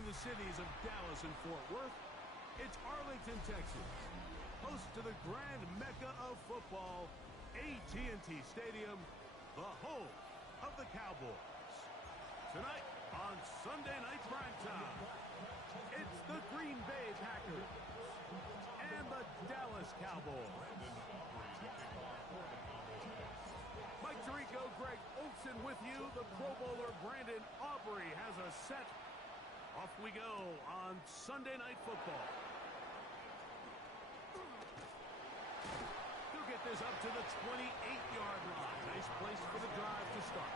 between the cities of Dallas and Fort Worth, it's Arlington, Texas, host to the grand mecca of football, AT&T Stadium, the home of the Cowboys. Tonight on Sunday Night Primetime, it's the Green Bay Packers and the Dallas Cowboys. Mike Tirico, Greg Olsen with you. The Pro Bowler Brandon Aubrey has a set. Off we go on Sunday Night Football. He'll get this up to the 28-yard line. Nice place for the drive to start.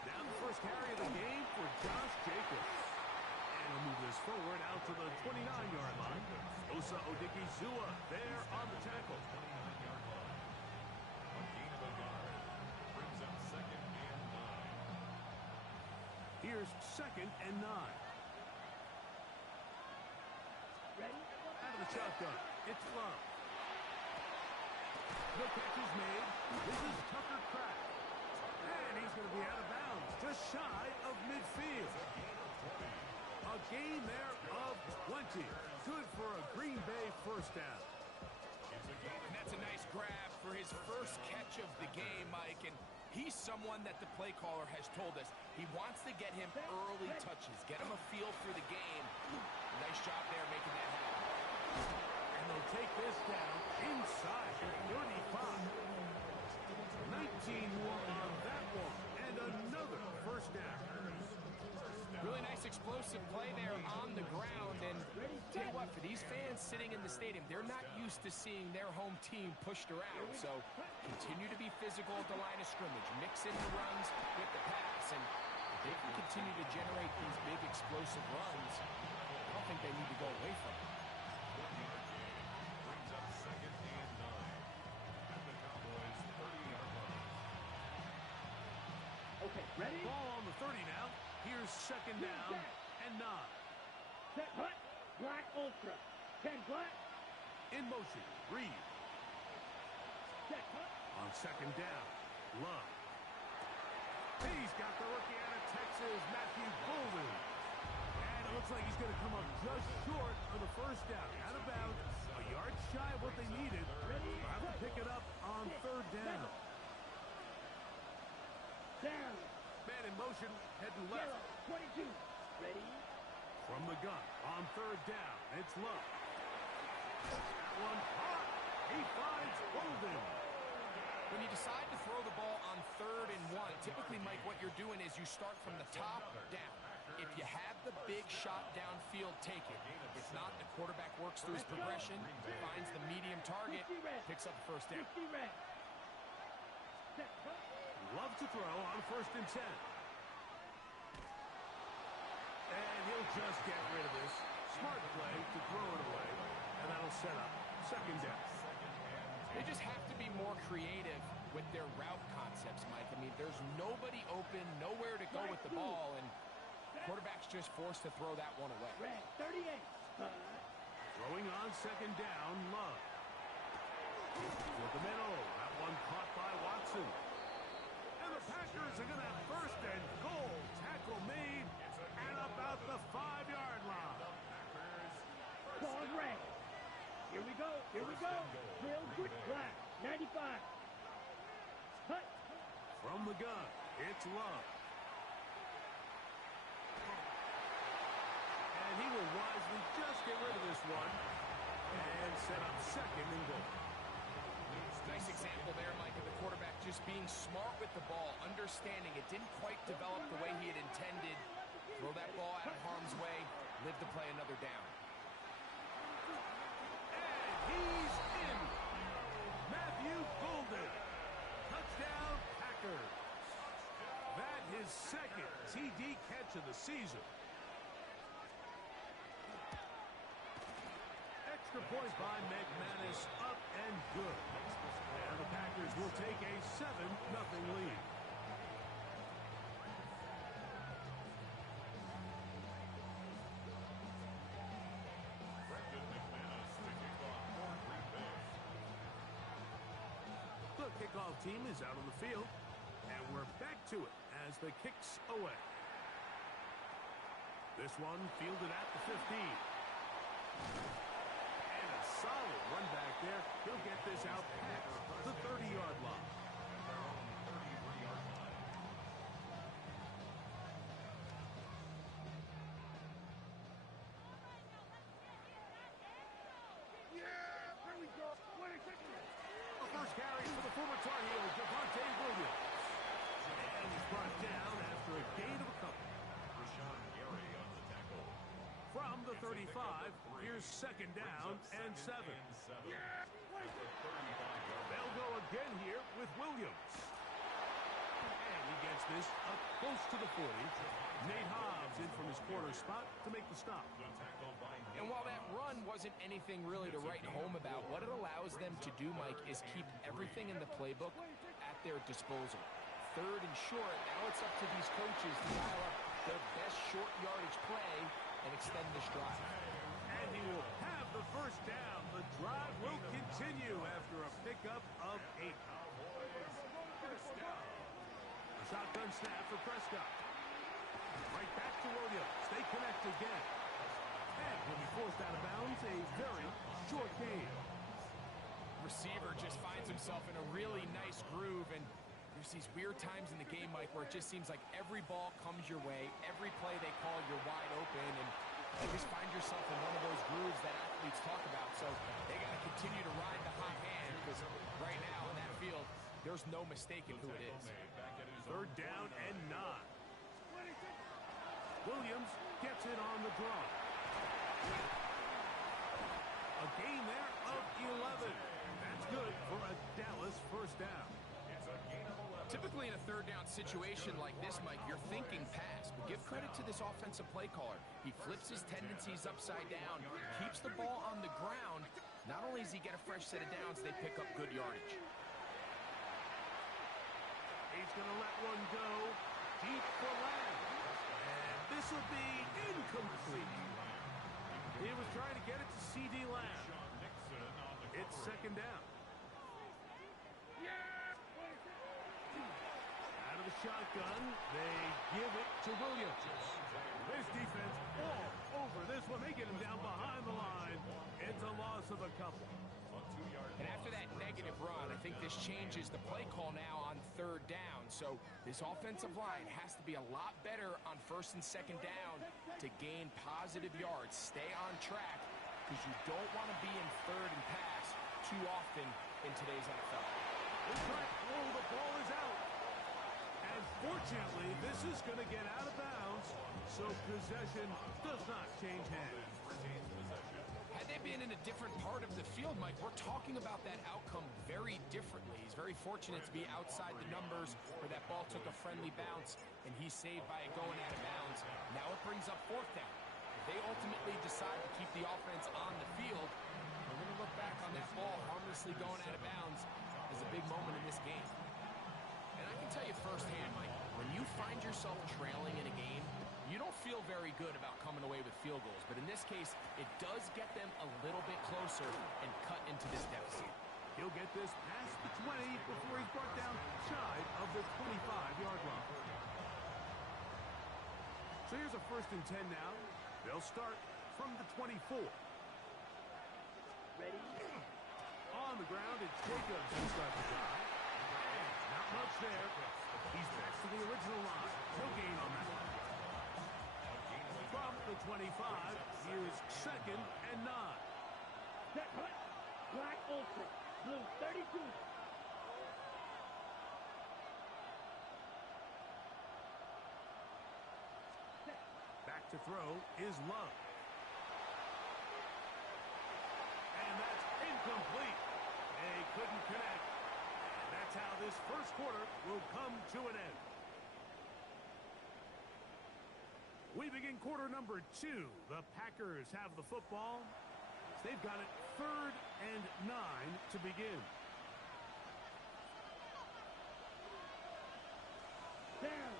Down the first carry of the game for Josh Jacobs. And he'll move this forward out to the 29-yard line. Osa Odigizua there on the tackle. A gain of a yard. Brings up 2nd and 9. Here's 2nd and 9. Ready? Out of the shotgun. It's Love. The catch is made. This is Tucker Kraft. And he's going to be out of bounds, just shy of midfield. A gain there of 20. Good for a Green Bay first down. And that's a nice grab for his first catch of the game, Mike. And he's someone that the play caller has told us he wants to get him early touches, get him a feel for the game. Nice job there making that happen. And they'll take this down inside the 35. 19 more on that one, and another first down. Really nice explosive play there on the ground, and tell you what, for these fans sitting in the stadium, they're not used to seeing their home team pushed around, so continue to be physical at the line of scrimmage, mix in the runs with the pass, and if they can continue to generate these big explosive runs, I don't think they need to go away from it. Brings up 2nd and 9. At the Cowboys 30-yard line. Okay, ready? Ball on the 30 now. Here's 2nd down and 9. Set, hut, black, ultra. 10 black. In motion, Reed. Set, hut. On 2nd down, Love. He's got the rookie out of Texas, Matthew Golden. And it looks like he's going to come up just short of the first down. Out of bounds, a yard shy of what they needed. They'll have to pick it up on 3rd down. Down. Man in motion, heading left. 22. Ready? From the gun, on 3rd down, it's Love. That one hot. He finds Golden. When you decide to throw the ball on 3rd and 1, typically, Mike, what you're doing is you start from the top down. If you have the big shot downfield, take it. If not, the quarterback works through his progression, finds the medium target, picks up the first down. Love to throw on 1st and 10. And he'll just get rid of this. Smart play to throw it away. And that'll set up 2nd down. They just have to be more creative with their route concepts, Mike. I mean, there's nobody open, nowhere to go with the ball, and quarterback's just forced to throw that one away. Red, 38. Throwing on 2nd down, Love. To the middle. That one caught by Watson. And the Packers are going to have 1st and goal. Tackle made at about the 5-yard line. Ball red. Here we go. Here we go. Real quick black. 95. Hut. From the gun, it's Love. And he will wisely just get rid of this one and set up 2nd and goal. Nice example there, Mike, of the quarterback just being smart with the ball, understanding it didn't quite develop the way he had intended. Throw that ball out of harm's way, live to play another down. And he's in. Matthew Golden. Touchdown, Packers. That his 2nd TD catch of the season. Extra point by McManus, up and good. And the Packers will take a 7-0 lead. The kickoff team is out on the field, and we're back to it as the kick's away. This one fielded at the 15. And a solid run back there. He'll get this out past the 30-yard line. The first carry for the former Tar Heel, Williams. And he's brought down after a gain of a couple. From the 35, here's second down and 7. They'll go again here with Williams. And he gets this up close to the 40. Nate Hobbs in from his corner spot to make the stop. And while that run wasn't anything really to write home about, what it allows them to do, Mike, is keep everything in the playbook at their disposal. Third and short, now it's up to these coaches to dial up their best short yardage play and extend this drive. And he will have the first down. The drive will continue after a pickup of 8. A shotgun snap for Prescott. Right back to Williams. They connect again. And he'll be forced out of bounds. A very short gain. Receiver just finds himself in a really nice groove, and there's these weird times in the game, Mike, where it just seems like every ball comes your way, every play they call, you're wide open, and you just find yourself in one of those grooves that athletes talk about. So they got to continue to ride the hot hand, because right now in that field, there's no mistaking who it is. Third down and 9. Williams gets it on the draw. A gain there of 11. That's good for a Dallas first down. Typically in a third down situation like this, Mike, you're thinking pass, but give credit to this offensive play caller. He flips his tendencies upside down, keeps the ball on the ground. Not only does he get a fresh set of downs, they pick up good yardage. He's going to let one go deep for Lamb. And this will be incomplete. He was trying to get it to C.D. Lamb. It's second down. Out of the shotgun, they give it to Williams. This defense all over this one. They get him down behind the line. It's a loss of a couple. And after that negative run, I think this changes the play call now on third down. So this offensive line has to be a lot better on first and second down to gain positive yards. Stay on track, because you don't want to be in third and pass too often in today's NFL. Oh, the ball is out. And fortunately, this is going to get out of bounds, so possession does not change hands. Had they been in a different part of the field, Mike, we're talking about that outcome very differently. He's very fortunate to be outside the numbers where that ball took a friendly bounce, and he's saved by it going out of bounds. Now it brings up fourth down. If they ultimately decide to keep the offense on the field, we're going to look back on that ball harmlessly going out of bounds as a big moment in this game. And I can tell you firsthand, Mike, when you find yourself trailing in a game, you don't feel very good about coming away with field goals. But in this case, it does get them a little bit closer and cut into this deficit. He'll get this past the 20 before he's brought down shy of the 25-yard line. So here's a 1st and 10 now. They'll start from the 24. Ready? On the ground, it's Jacobs who starts the drive. Not much there. He's back to the original line. No gain on that one. From the 25, here's second and 9. Set, hut. Black Ultra. Blue 32. Back to throw is Love. And that's incomplete. They couldn't connect. And that's how this first quarter will come to an end. We begin quarter number 2. The Packers have the football. They've got it 3rd and 9 to begin. Down.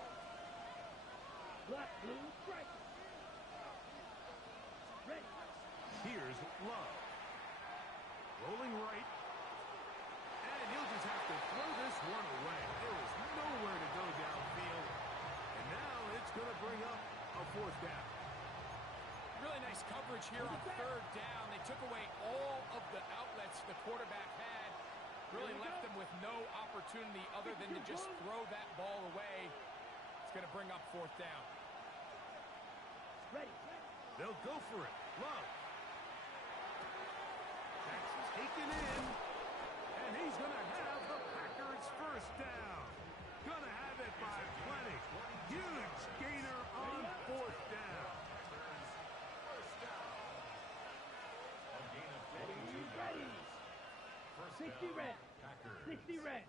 Black, blue, strike. Ready. Here's Love. Rolling right. And he'll just have to throw this one away. There is nowhere to go downfield. And now it's going to bring up a 4th down. Really nice coverage here on 3rd down. They took away all of the outlets the quarterback had. Really left them with no opportunity other than to just throw that ball away. It's going to bring up 4th down. Ready. They'll go for it. Love. That's taken in. And he's going to have the Packers' 1st down. Going to have it by plenty. Huge gainer on 4th down. Ready. 60 red. 60 red.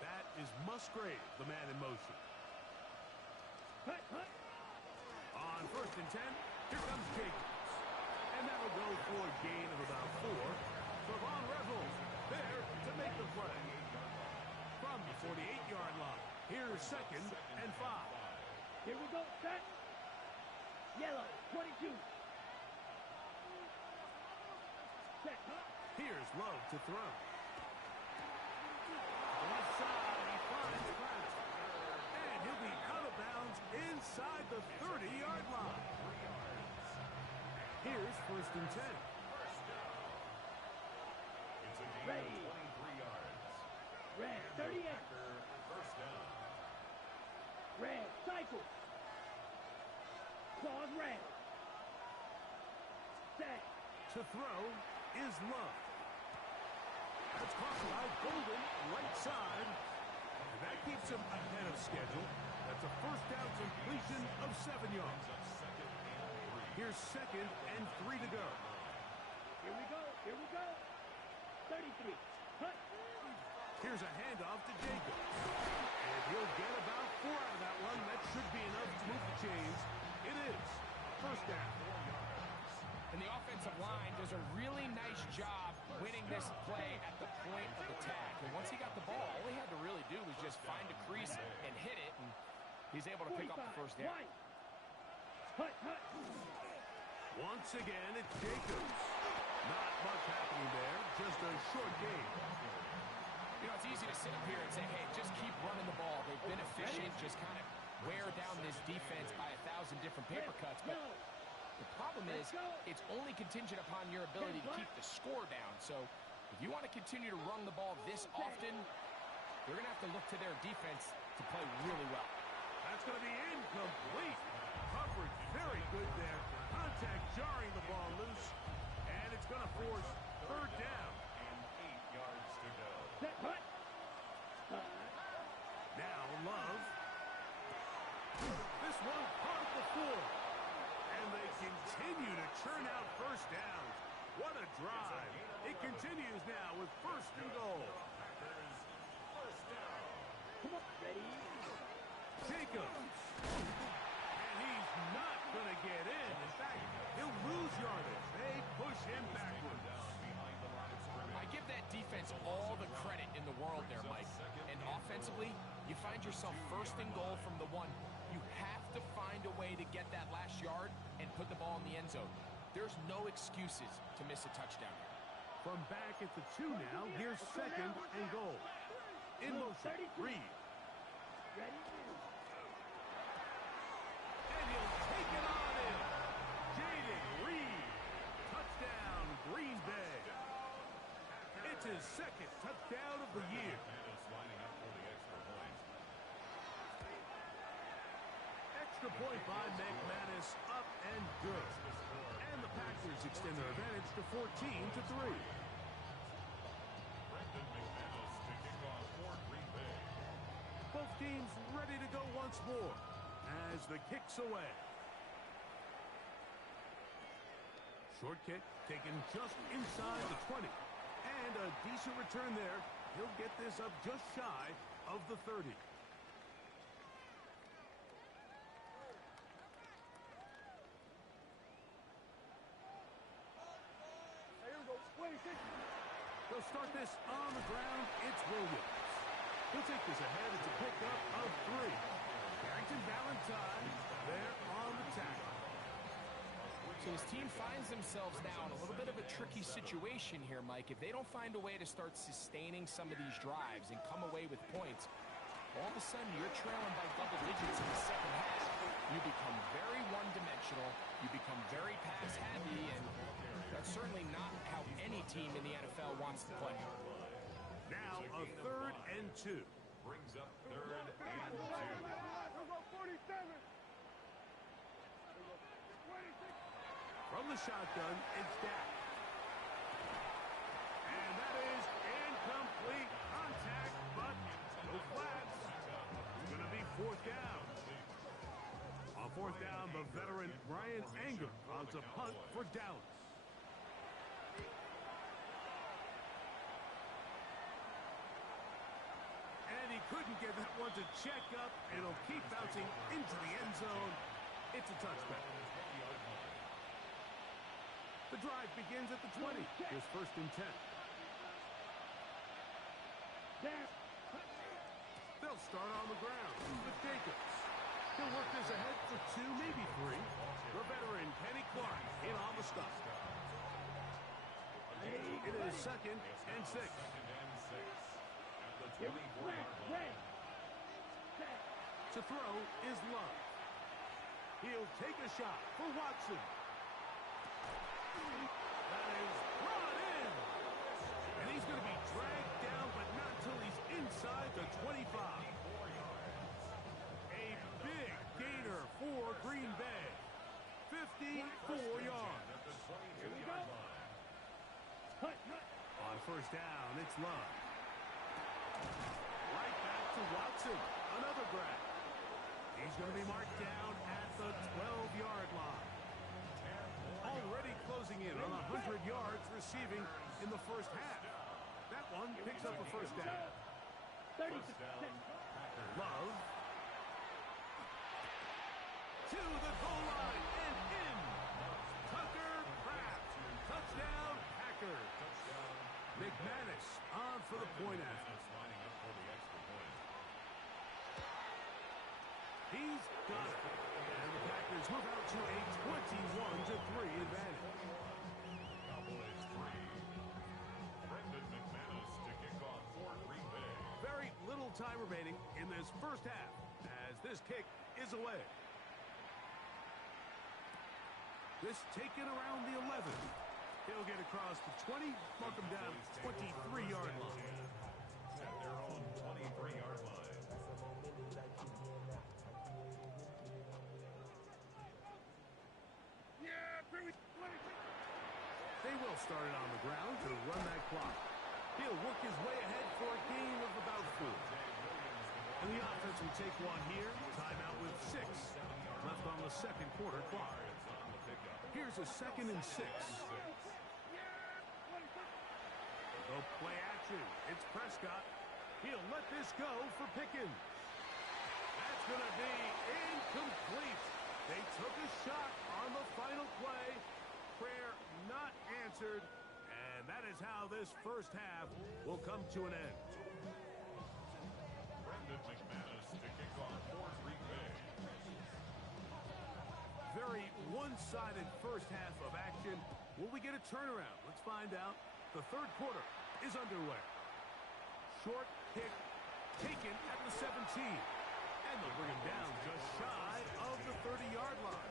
That is Musgrave, the man in motion. Hut, hut. On 1st and 10, here comes Jacobs. And that'll go for a gain of about 4. Trevon Revels there to make the play. From the 48-yard line, here's 2nd and 5. Here we go. Set. Yellow. 22. Set. Hut. Here's Love to throw. Left side, he finds Pratt. And he'll be out of bounds inside the 30-yard line. Here's 1st and 10. Ready. Red. 38. Red. Cycle. Claws red. Set. To throw is Love. That's caught by Golden, right side. And that keeps him ahead of schedule. That's a 1st down completion of 7 yards. Here's 2nd and 3 to go. Here we go. Here we go. 33. Hut. Here's a handoff to Jacobs. And he'll get about 4 out of that one. That should be enough to move the chains. It is 1st down. And the offensive line does a really nice job winning this play at the point of attack. And once he got the ball, all he had to really do was just find a crease and hit it. And he's able to pick up the 1st down. Hut, hut. Once again, it's Jacobs. Not much happening there. Just a short game. You know, it's easy to sit up here and say, hey, just keep running the ball. They've been efficient, just kind of wear down this defense by 1,000 different paper cuts. But the problem is, it's only contingent upon your ability to keep the score down. So if you want to continue to run the ball this often, they're going to have to look to their defense to play really well. That's going to be incomplete. Coverage very good there. Contact jarring the ball loose. And it's going to force 3rd down. And 8 yards to go. Set. Hut. Now Love. This one caught the 4. And they continue to churn out 1st downs. What a drive. It continues now with 1st and goal. Packers, 1st down. Come on. Ready. Jacobs. And he's not going to get in. In fact, he'll lose yardage. They push him backwards. Down behind the line of scrimmage. I give that defense all the credit in the world there, Mike. And offensively, you find yourself 1st and goal from the 1. You have to find a way to get that last yard and put the ball in the end zone. There's no excuses to miss a touchdown here. From back at the 2 now, here's 2nd and goal. In motion, Reed. Ready. And he'll take it on in. Jaden Reed. Touchdown, Green Bay. It's his 2nd touchdown of the year. McManus lining up for the extra point. Extra point by McManus, up and good. And the Packers extend their advantage to 14-3. Brendan McManus to kick off for Green Bay. Both teams ready to go once more as the kick's away. Short kick taken just inside the 20. And a decent return there. He'll get this up just shy of the 30. They'll start this on the ground. It's Williams. He'll take this ahead. It's a pickup of 3. Carrington Valentine there on the tackle. So his team finds themselves now in a little bit of a tricky situation here, Mike. If they don't find a way to start sustaining some of these drives and come away with points, all of a sudden you're trailing by double digits in the second half. You become very one-dimensional. You become very pass-heavy, and that's certainly not how any team in the NFL wants to play. Now a 3rd and 2. Brings up 3rd and 2. From the shotgun, it's Dak. And that is incomplete contact, but no flats. It's going to be 4th down. On 4th down, the veteran Brian Anger on to punt for Dallas. And he couldn't get that one to check up. It'll keep bouncing into the end zone. It's a touchback. The drive begins at the 20. Here's 1st and 10. They'll start on the ground with Jacobs. He'll work this ahead for 2, maybe 3. The veteran Kenny Clark in on the stop. It is 2nd and 6. To throw is Love. He'll take a shot for Watson. That is brought in. And he's going to be dragged down, but not until he's inside the 25. A big gainer for Green Bay. 54 yards. Here we go. On 1st down, it's Love. Right back to Watson. Another grab. He's going to be marked down at the 12-yard line. Already closing in on 100 yards receiving in the 1st half. That one picks up a 1st down. 36. Love. To the goal line and in. Tucker Kraft. Touchdown, Packers. McManus on for the point after. He's got it. And the Packers move out to a 21-3 advantage. Cowboys 3. Brendan McManus to kick off for Green Bay. Very little time remaining in this 1st half as this kick is away. This taken around the 11. He'll get across the 20, mark him down 23-yard line. At their own 23-yard line. They will start it on the ground to run that clock. He'll work his way ahead for a gain of about 4. And the offense will take one here. Timeout with 6 left on the 2nd quarter clock. Here's a 2nd and 6. Go play action. It's Prescott. He'll let this go for Pickens. That's going to be incomplete. They took a shot on the final play. Prayer not answered. And that is how this 1st half will come to an end. Brendan McManus to kick off for Green Bay. Very one-sided 1st half of action. Will we get a turnaround? Let's find out. The 3rd quarter is underway. Short kick taken at the 17. And they'll bring him down just shy of the 30-yard line.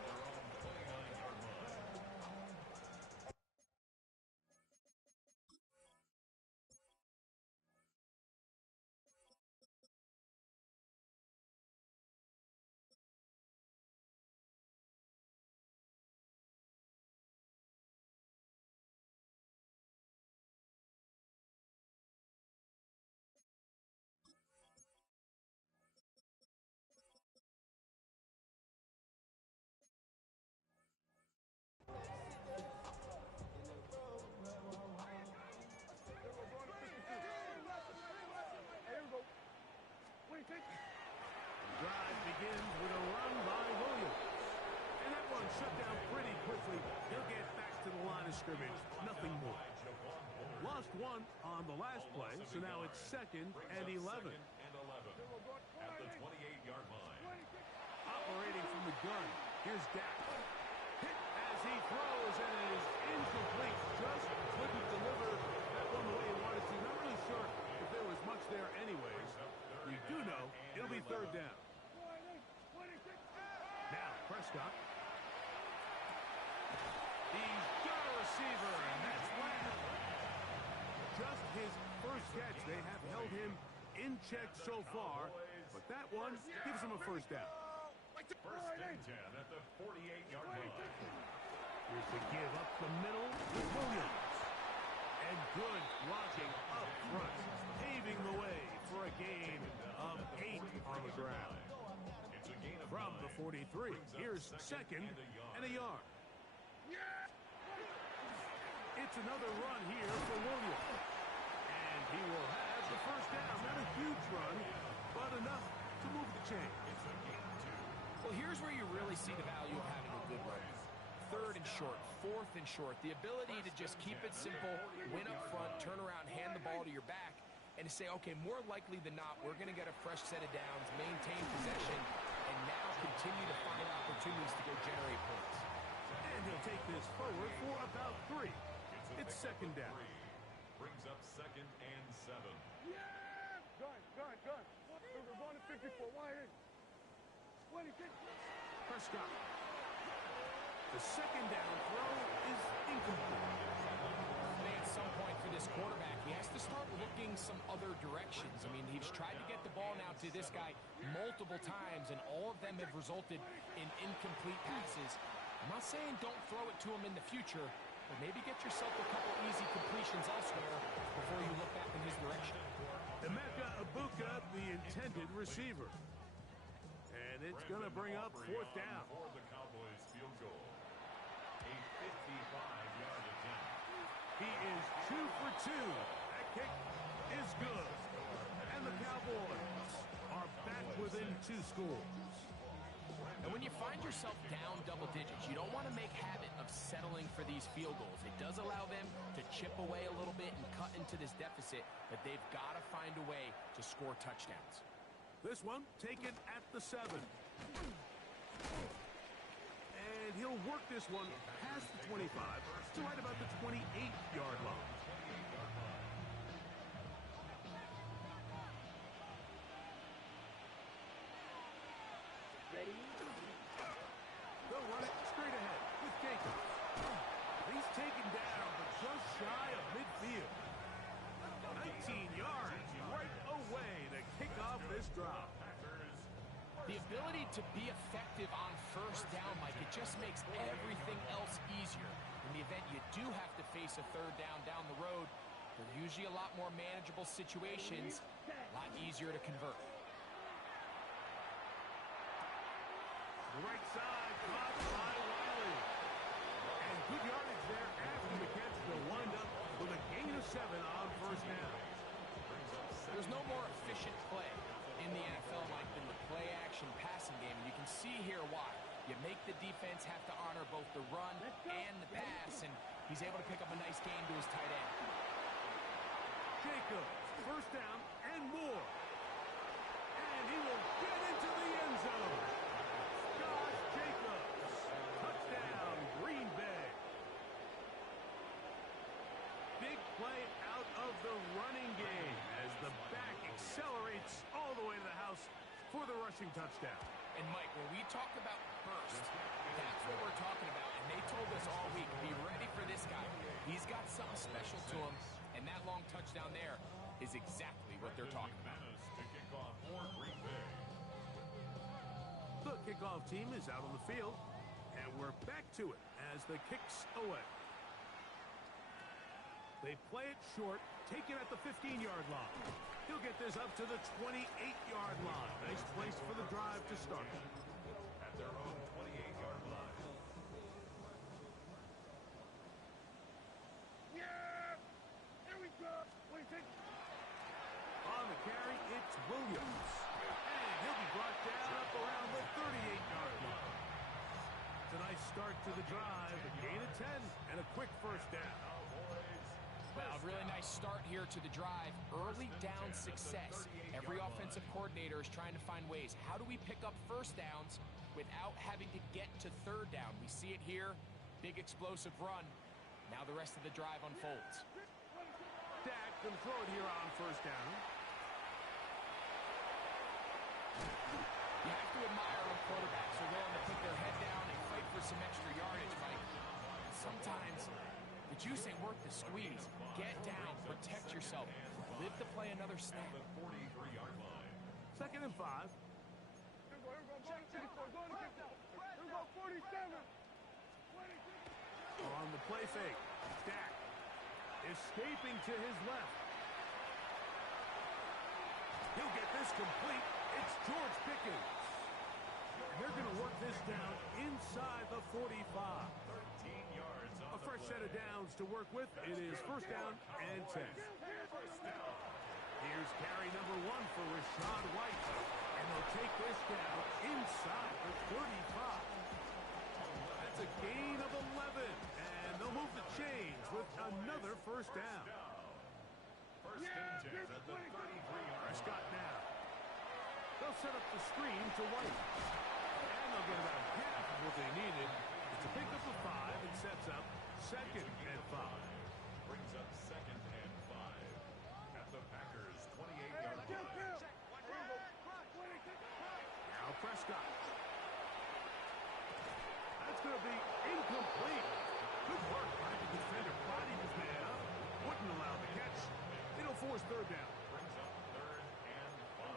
Drive begins with a run by Williams. And that one shut down pretty quickly. He'll get back to the line of scrimmage. Nothing more. Lost one on the last play, so now it's 2nd and 11. At the 28-yard line. Operating from the gun, here's Dak. Hit as he throws, and it is incomplete. Just couldn't deliver that one the way he wanted to. Not really sure if there was much there anyways. You do know it'll be 3rd down. Now, Prescott. He's got a receiver, and that's Lamb. Just his first catch. They have held him in check so far, but that one gives him a 1st down. 1st and 10 at the 48-yard line. Here's the give up the middle with Williams. And good blocking up front, paving the way for a gain of 8 on the ground. From the 43, here's 2nd and a yard. It's another run here for Williams. And he will have the 1st down. Not a huge run, but enough to move the chain. Well, here's where you really see the value of having a good run. 3rd and short, 4th and short. The ability to just keep it simple, win up front, turn around, hand the ball to your back, and to say, okay, more likely than not, we're going to get a fresh set of downs, maintain possession, and now continue to find opportunities to go generate points. And he'll take this forward for about 3. It's 2nd down. Brings up 2nd and 7. Yeah! Gun. We're going to 54. Wide in. 26. Prescott. The 2nd down throw is incomplete. At some point for this quarterback, he has to start looking some other directions. I mean, he's tried to get the ball now to this guy multiple times, and all of them have resulted in incomplete passes. I'm not saying don't throw it to him in the future, but maybe get yourself a couple easy completions elsewhere before you look back in his direction. Emeka Ibuka, the intended receiver. And it's going to bring up 4th down. For the Cowboys field goal. A 55-yard attempt. He is 2 for 2. That kick is good. And the Cowboys are back within 2 scores. And when you find yourself down double digits, you don't want to make habit of settling for these field goals. It does allow them to chip away a little bit and cut into this deficit, but they've got to find a way to score touchdowns. This one taken at the 7. And he'll work this one past the 25 to right about the 28-yard line. Ready? They'll run it straight ahead with Jacob. He's taken down, but just shy of midfield. 19 yards right away to kick off this drive. The ability to be effective on 1st down, Mike, it just makes everything else easier. In the event you do have to face a 3rd down the road, they're usually a lot more manageable situations, a lot easier to convert. The right side caught by Wiley. And good yardage there after the catch. They'll wind up with a gain of 7 on 1st down. There's no more efficient play in the NFL, Mike, than the play-action passing game. And you can see here why. You make the defense have to honor both the run and the pass, and he's able to pick up a nice gain to his tight end. Jacobs, 1st down and more. And he will get into the end zone. Josh Jacobs, touchdown, Green Bay. Big play out of the running game as the back accelerates all the way to the house for the rushing touchdown. And, Mike, when we talk about burst, that's what we're talking about. And they told us all week, be ready for this guy. He's got something special to him, and that long touchdown there is exactly what they're talking about. To kick off for Green Bay. The kickoff team is out on the field, and we're back to it as the kick's away. They play it short, take it at the 15-yard line. He'll get this up to the 28-yard line. Nice place for the drive to start. At their own 28-yard line. Yeah! Here we go! 26. On the carry, it's Williams. And he'll be brought down up around the 38-yard line. It's a nice start to the drive. A gain of 10 and a quick 1st down. Well, a really nice start here to the drive. Early down success. Every offensive coordinator is trying to find ways. How do we pick up first downs without having to get to third down? We see it here. Big explosive run. Now the rest of the drive unfolds. Dak can throw it here on first down. You have to admire when quarterbacks are willing to put their head down and fight for some extra yardage, Mike. Sometimes the juice ain't worth the squeeze. Get down, protect yourself, live to play another snap. 43-yard line. 2nd and 5. On the play fake, Dak escaping to his left. He'll get this complete. It's George Pickens. And they're going to work this down inside the 45. 13 yards A on the fresh play. set of downs to work with. It is first down and 10. First down. Here's carry number 1 for Rashad White. And they'll take this down inside the 35. That's a gain of 11. And they'll move the chains with another first down. First and 10 at the 33-yard Prescott now. They'll set up the screen to White. And they'll get about half of what they needed. It's a pickup of 5 and sets up 2nd and 5. brings up 2nd and 5 at the Packers 28-yard line. Now Prescott. That's going to be incomplete. Good work by the defender. Bodied his man up. Wouldn't allow the catch. It'll force third down. Brings up 3rd and 5.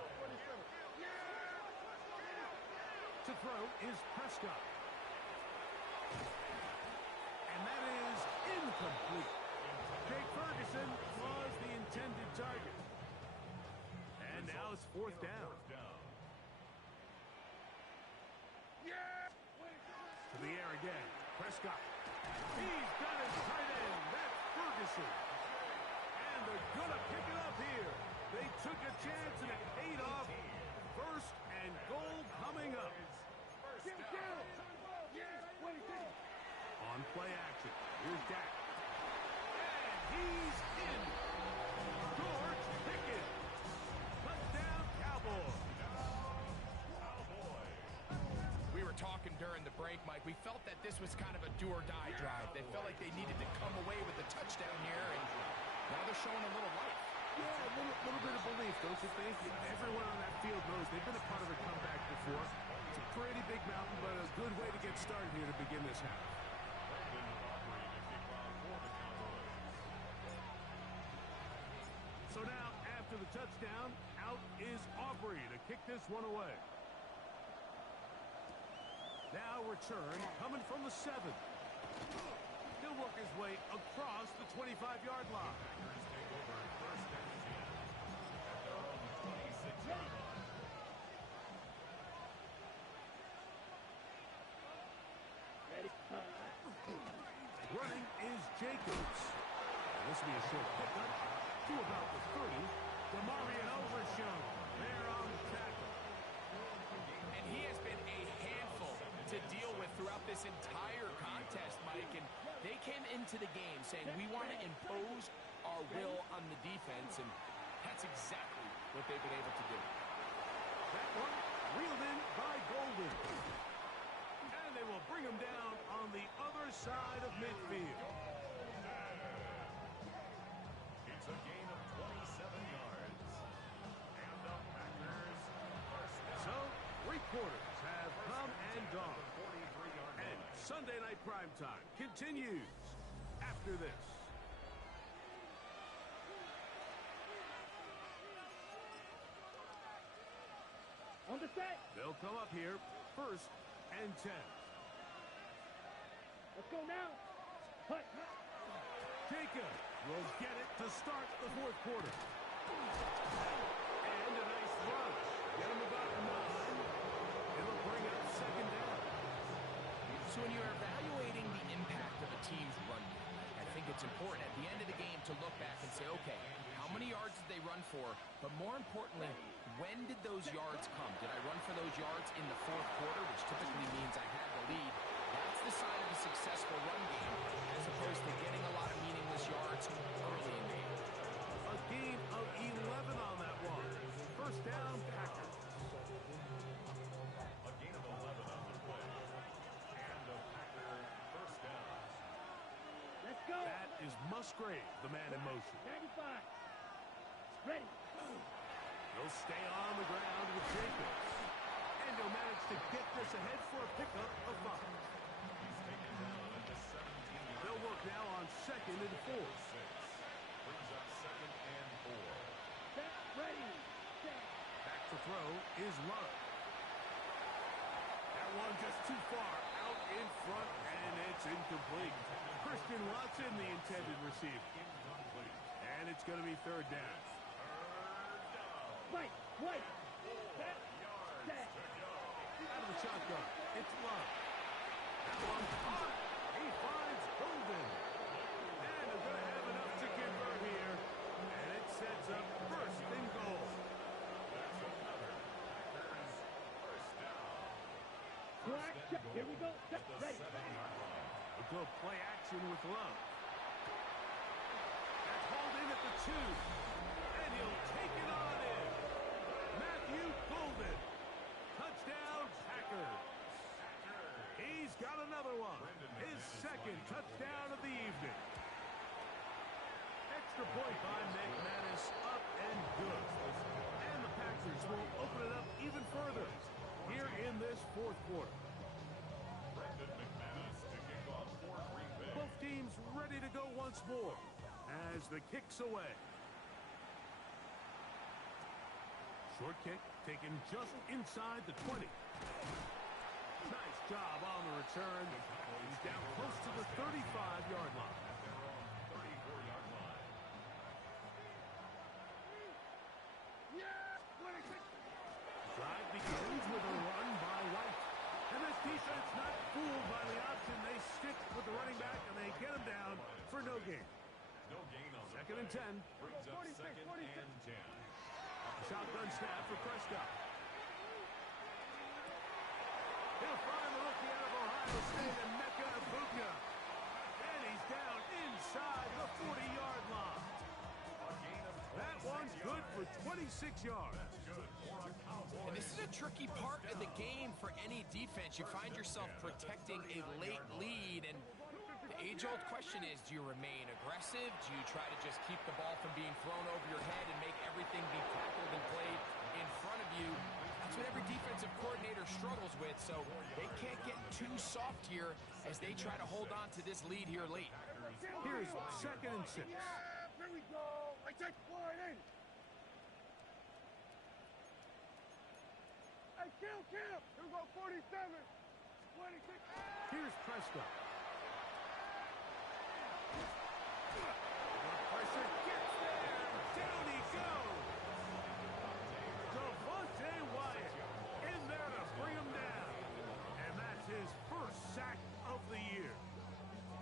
To throw is Prescott. And that is incomplete. Jake Ferguson was the intended target. And now it's 4th down. To the air again. Prescott. He's got his tight end. That's Ferguson. And they're going to pick it up here. They took a chance and it paid off. 1st and goal coming up. On play action. Here's Dak. And he's in. George Pickens. Touchdown, Cowboys. We were talking during the break, Mike. We felt that this was kind of a do-or-die drive. They felt like they needed to come away with a touchdown here, and now they're showing a little life. Yeah, a little bit of belief, don't you think? Everyone on that field knows they've been a part of a comeback before. It's a pretty big mountain, but a good way to get started here to begin this half. So now, after the touchdown, out is Aubrey to kick this one away. Now return coming from the 7. He'll work his way across the 25-yard line. Take over 1st and 10 at their own 26-yard line. Running is Jacobs. This will be a short pickup to about the 30. DeMarion Overshown there on the tackle. And he has been a handful to deal with throughout this entire contest, Mike. And they came into the game saying, we want to impose our will on the defense, and that's exactly what they've been able to do. That one reeled in by Golden. And they will bring him down on the other side of midfield. It's a gain of 27 yards. And the Packers first down. So, 3 quarters have come and gone. 43-yard And line. Sunday Night Primetime continues after this. On the set. They'll come up here, 1st and 10. Let's go now. Hut. Jacob will get it to start the 4th quarter. And a nice rush. Get him about 9. It'll bring up 2nd down. So when you're evaluating the impact of a team's run game, I think it's important at the end of the game to look back and say, okay, how many yards did they run for? But more importantly, when did those yards come? Did I run for those yards in the 4th quarter, which typically means I had the lead? That's the sign of a successful run game, as opposed to getting a lot of meaningless yards early is Musgrave, the man in motion. 95. Ready. He'll stay on the ground with Jacobs. And he'll manage to get this ahead for a pickup of 5. He's taken down at the 17. They'll work now on 2nd and 4. Brings up 2nd and 4. Set. Ready. Set. Back to throw is Love. That one just too far out in front, and it's incomplete. Christian Watson, the intended receiver. And it's going to be 3rd down. Right. Right. Set. Set. Out of the shotgun, it's Love. That one caught. He finds Golden. And they're going to have enough to convert here. And it sets up 1st and goal. That's another Packers first down. Black. Here we go. Set. The Ready. 7-yard line. We'll go play action with Love. That's hauled in at the 2. And he'll take it on in. Matthew Golden. Touchdown, Packers. He's got another one. His 2nd touchdown of the evening. Extra point by McManus, up and good. And the Packers will open it up even further here in this 4th quarter. Brendan McManus to kick off for Green Bay. Both teams ready to go once more as the kick's away. Short kick taken just inside the 20. Nice job on the return. He's down close to the 35-yard line. They're on 34-yard line. Drive begins with a run by White. And this defense not fooled by the option. They stick with the running back and they get him down for no gain. No gain on the 2nd and 10. Brings up 2nd and 10. Shotgun snap for Prescott. He'll find the rookie out of Ohio State, and Mecca Abuka. And he's down inside the 40-yard line. A gain of 26 That one's good for 26 yards. That's good for a Cowboy. And this is a tricky part of the game for any defense. You find yourself protecting a late lead, and the age-old question is, do you remain aggressive? Do you try to just keep the ball from being thrown over your head and make everything be tackled and played in front of you? That's what every defensive coordinator struggles with, so they can't get too soft here as they try to hold on to this lead here late. Here's 2nd and 6. Here we go. I take one in. Hey, kill. Here we go. 47. 26. Here's Prescott. The pressure gets there. Down he goes. Devontae Wyatt in there to bring him down. And that's his 1st sack of the year.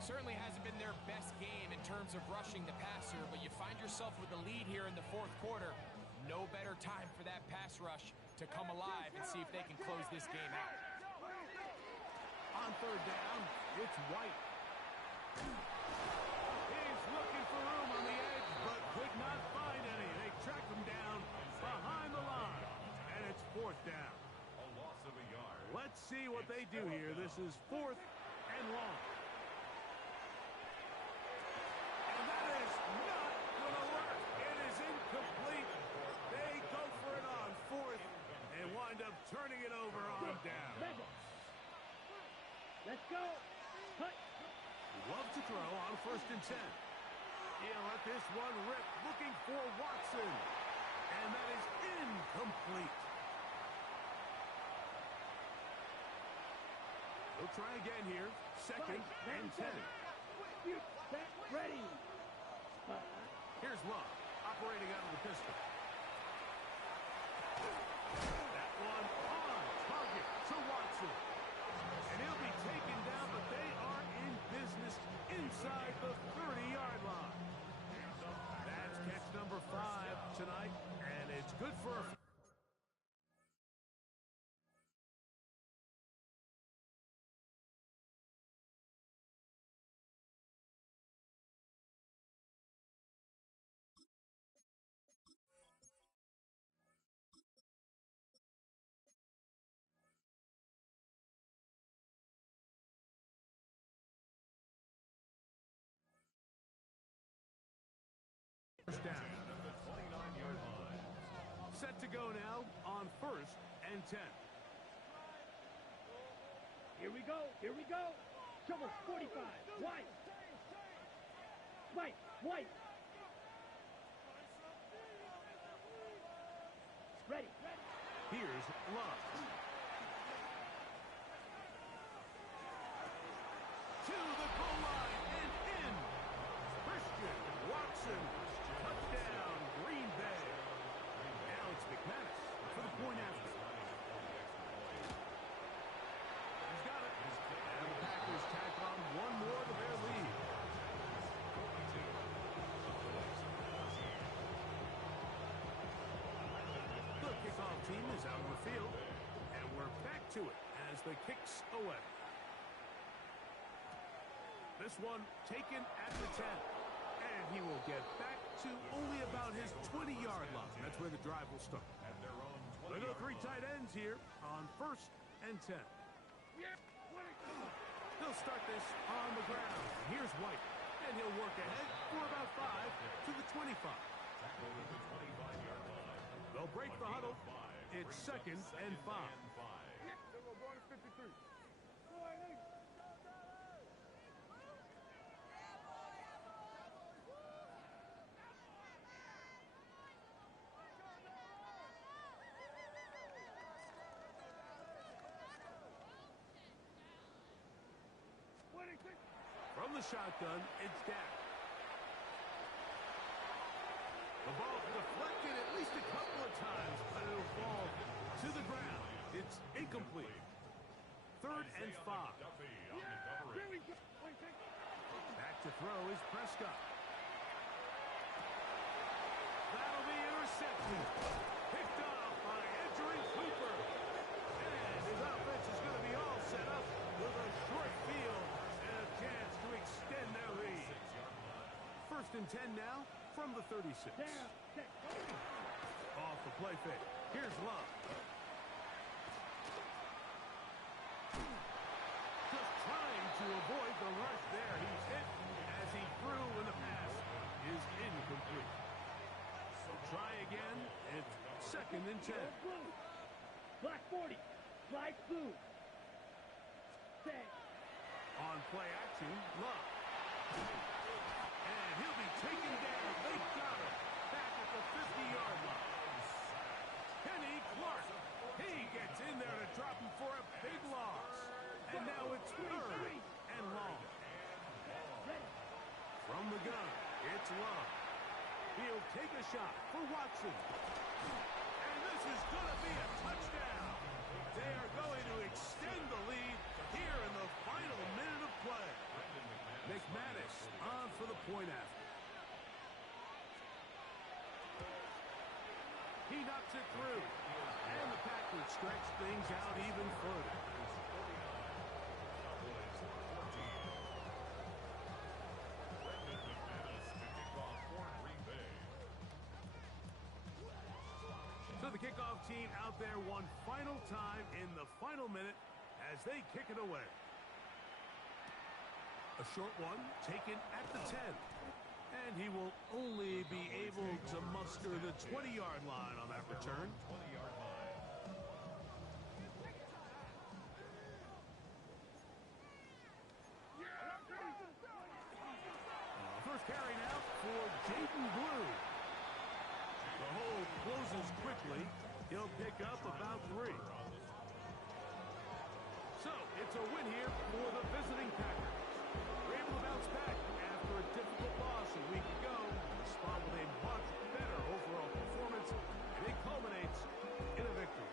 Certainly hasn't been their best game in terms of rushing the passer, but you find yourself with the lead here in the 4th quarter. No better time for that pass rush to come alive and see if they can close this game out. On 3rd down, it's White. He's looking for room on the edge, but could not find any. They track him down behind the line, and it's 4th down. A loss of a yard. Let's see what they do here. This is 4th and long. And that is not going to work. It is incomplete. They go for it on 4th and wind up turning it over on down. Let's go. Hut. Love to throw on 1st and 10. He'll let this one rip, looking for Watson. And that is incomplete. We'll try again here. 2nd and 10. Set. Ready. Here's Love, operating out of the pistol. That one on target to Watson. And he'll be taken down, but they are in business inside the 30-yard line. That's catch number 5 tonight, and it's good for a First down. At the 29-yard line. Set to go now on 1st and 10. Here we go. Here we go. Shovel 45. White. White. White. Ready. Here's Love. To the goal line and in. Christian Watson. Touchdown, Green Bay. Now it's McManus for the point after. He's got it. And the Packers tack on one more to their lead. The kickoff team is out on the field, and we're back to it as the kick's away. This one taken at the 10, and he will get back to only about his 20-yard line. That's where the drive will start. They go 3 tight ends here on 1st and 10. They'll start this on the ground. Here's White, and he'll work ahead for about 5 to the 25. They'll break the huddle. It's 2nd and 5. From the shotgun, it's Dak. The ball deflected at least a couple of times, but it'll fall to the ground. It's incomplete. 3rd and 5. Back to throw is Prescott. That'll be intercepted. Picked off by Edgerrin Cooper. And his offense is going to be all set up with a short field and a chance to extend their lead. 1st and 10 now from the 36. Off the play fake. Here's Love. Just trying to avoid the rush there. He's hit as he threw when the pass is incomplete. So try again. It's 2nd and 10. Black 40. Flag blue. On play action, Love. And he'll be taken down. They got him. Back at the 50-yard line. Kenny Clark. He gets in there to drop him for a big loss. And now it's 3rd and long. From the gun, it's Love. He'll take a shot for Watson. And this is going to be a touchdown. They are going to extend the lead here in the final minute of play. McManus on for the point after. He knocks it through. And the Packers stretch things out even further. So the kickoff team out there one final time in the final minute as they kick it away. A short one taken at the 10. And he will only be able to muster the 20-yard line on that return. First carry now for Jaden Blue. The hole closes quickly. He'll pick up about 3. So it's a win here for the visiting Packers. We're able to bounce back after a difficult loss a week ago. A spot with a much better overall performance, and it culminates in a victory.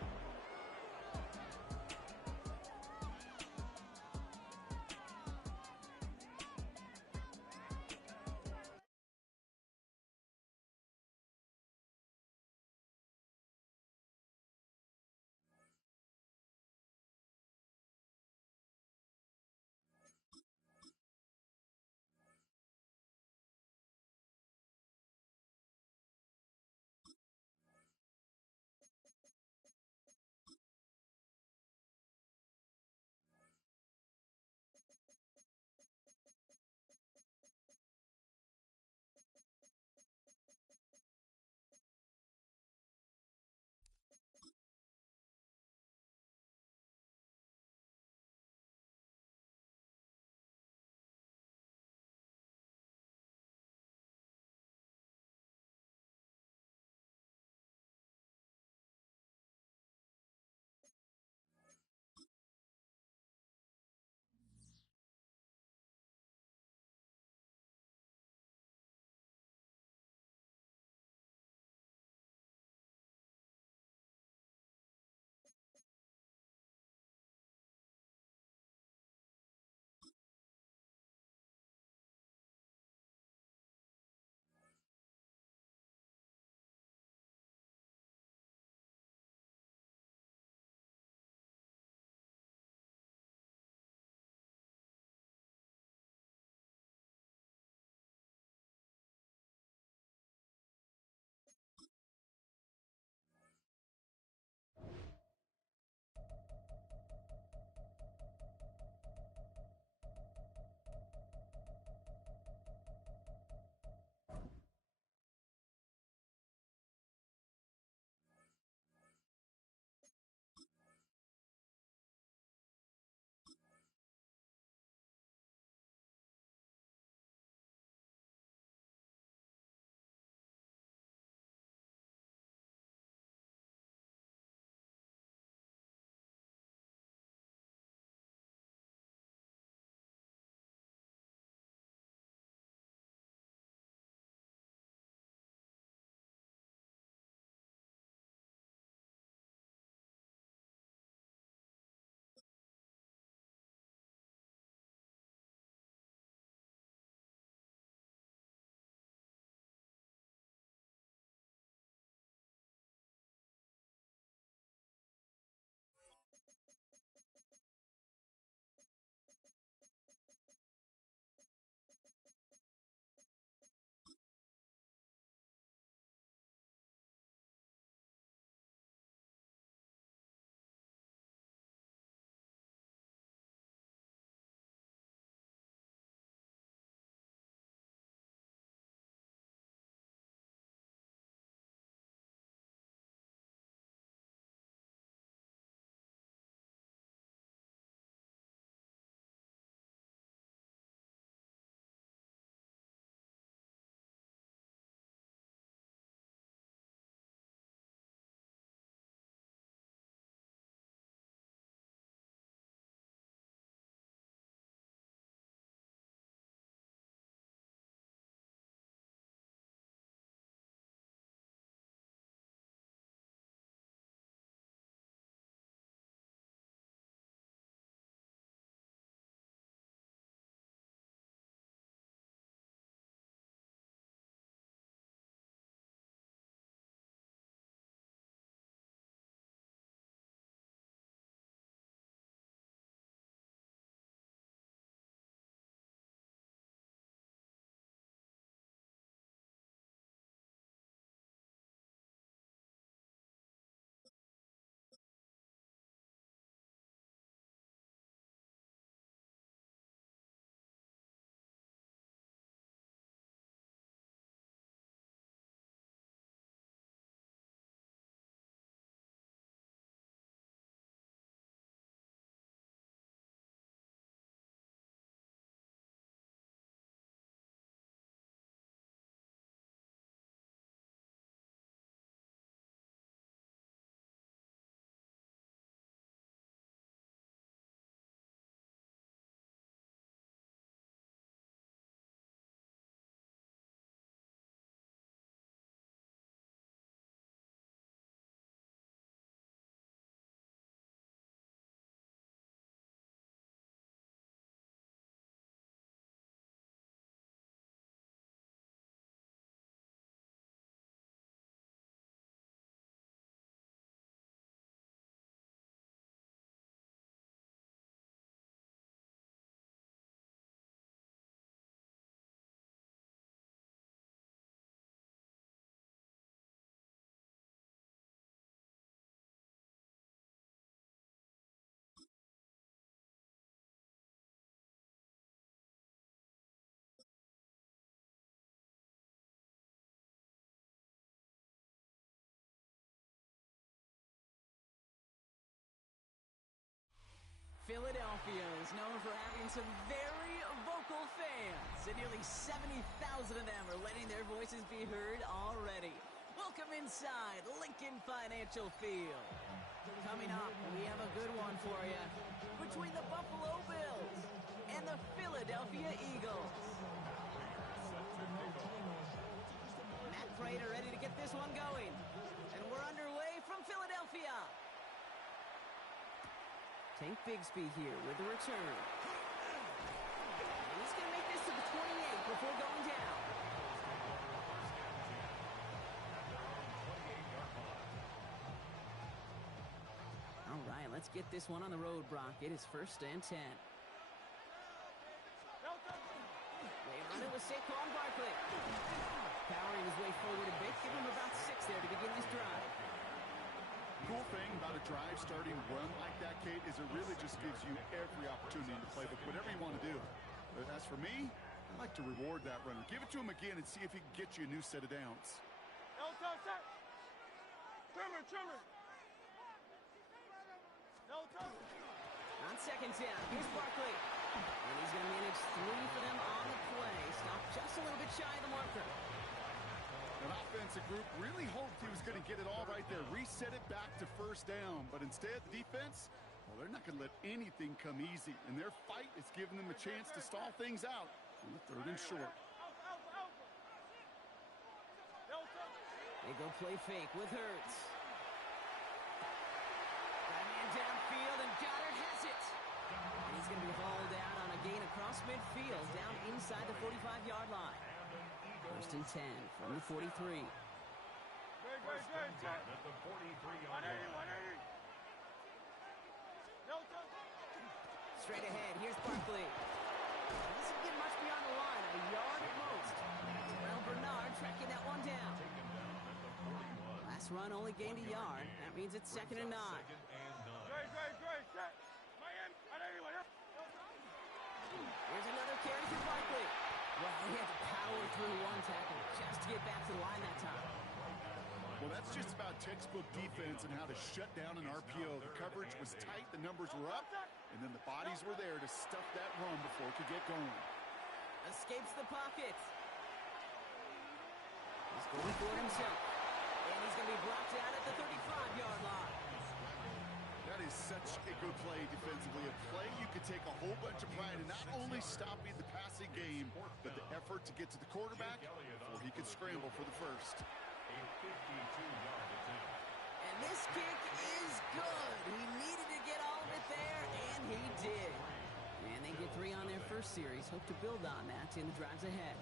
Philadelphia is known for having some very vocal fans, and nearly 70,000 of them are letting their voices be heard already. Welcome inside Lincoln Financial Field. Coming up, we have a good one for you between the Buffalo Bills and the Philadelphia Eagles. Matt Prater ready to get this one going, and we're underway from Philadelphia. Tank Bigsby here with the return. He's going to make this to the 28 before going down. All right, let's get this one on the road, Brock. It is 1st and 10. They run it with Saquon Barkley. Powering his way forward a bit. Give him about 6 there to begin this drive. Cool thing about a drive starting run like that, Kate, is it really just gives you every opportunity in the playbook, whatever you want to do. But as for me, I like to reward that runner. Give it to him again and see if he can get you a new set of downs. On 2nd down, here's Barkley. And he's going to manage 3 for them on the play. Stop just a little bit shy of the marker. An offensive group really hoped he was going to get it all right there, reset it back to 1st down. But instead, the defense, well, they're not going to let anything come easy. And their fight is giving them a chance to stall things out on the 3rd and short. They go play fake with Hurts. That man downfield, and Goddard has it. And he's going to be hauled down on a gain across midfield, down inside the 45-yard line. 1st and 10 from the 43. First and 10 at the 43-yard line. Straight ahead, here's Barkley. He doesn't get much beyond the line, a yard at most. Terrell Bernard tracking that one down. Last run only gained a yard. That means it's 2nd and 9. Here's another carry for Barkley. Well, he had to power through one tackle just to get back to the line that time. Well, that's just about textbook defense and how to shut down an RPO. The coverage was tight, the numbers were up, and then the bodies were there to stuff that run before it could get going. Escapes the pocket. He's going for it himself. And he's going to be blocked out at the 35-yard line. That is such a good play defensively. A play you could take a whole bunch of pride in, not only stopping the passing game, but the effort to get to the quarterback before he could scramble for the first. A 52-yard attempt. And this kick is good. He needed to get all of it there, and he did. And they get 3 on their first series. Hope to build on that in the drives ahead.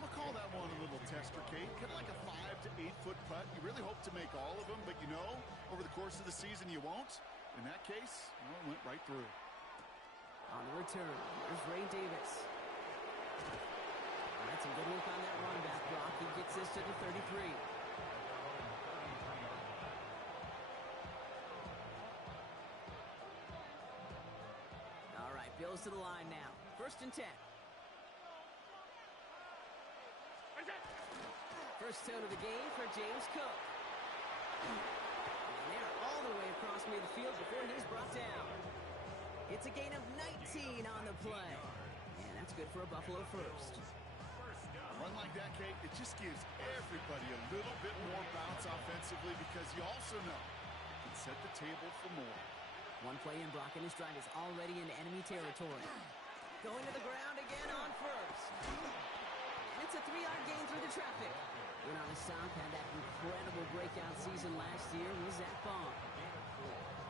I'm going to call that one a little tester, Kate. Kind of like a 5 to 8 foot putt. You really hope to make all of them, but you know, over the course of the season, you won't. In that case, well, it went right through. On the return, here's Ray Davis. That's some good work on that run back block. He gets this to the 33. All right, Bills to the line now. 1st and 10. First tone of the game for James Cook. And they're all the way across midfield before he's brought down. It's a gain of 19 on the play. And that's good for a Buffalo first. A run like that, Kate, it just gives everybody a little bit more bounce offensively because you also know it can set the table for more. One play in, Brock, and his drive is already in enemy territory. Going to the ground again on first. It's a 3-yard gain through the traffic. Went on a stop, had that incredible breakout season last year with Zach Baum.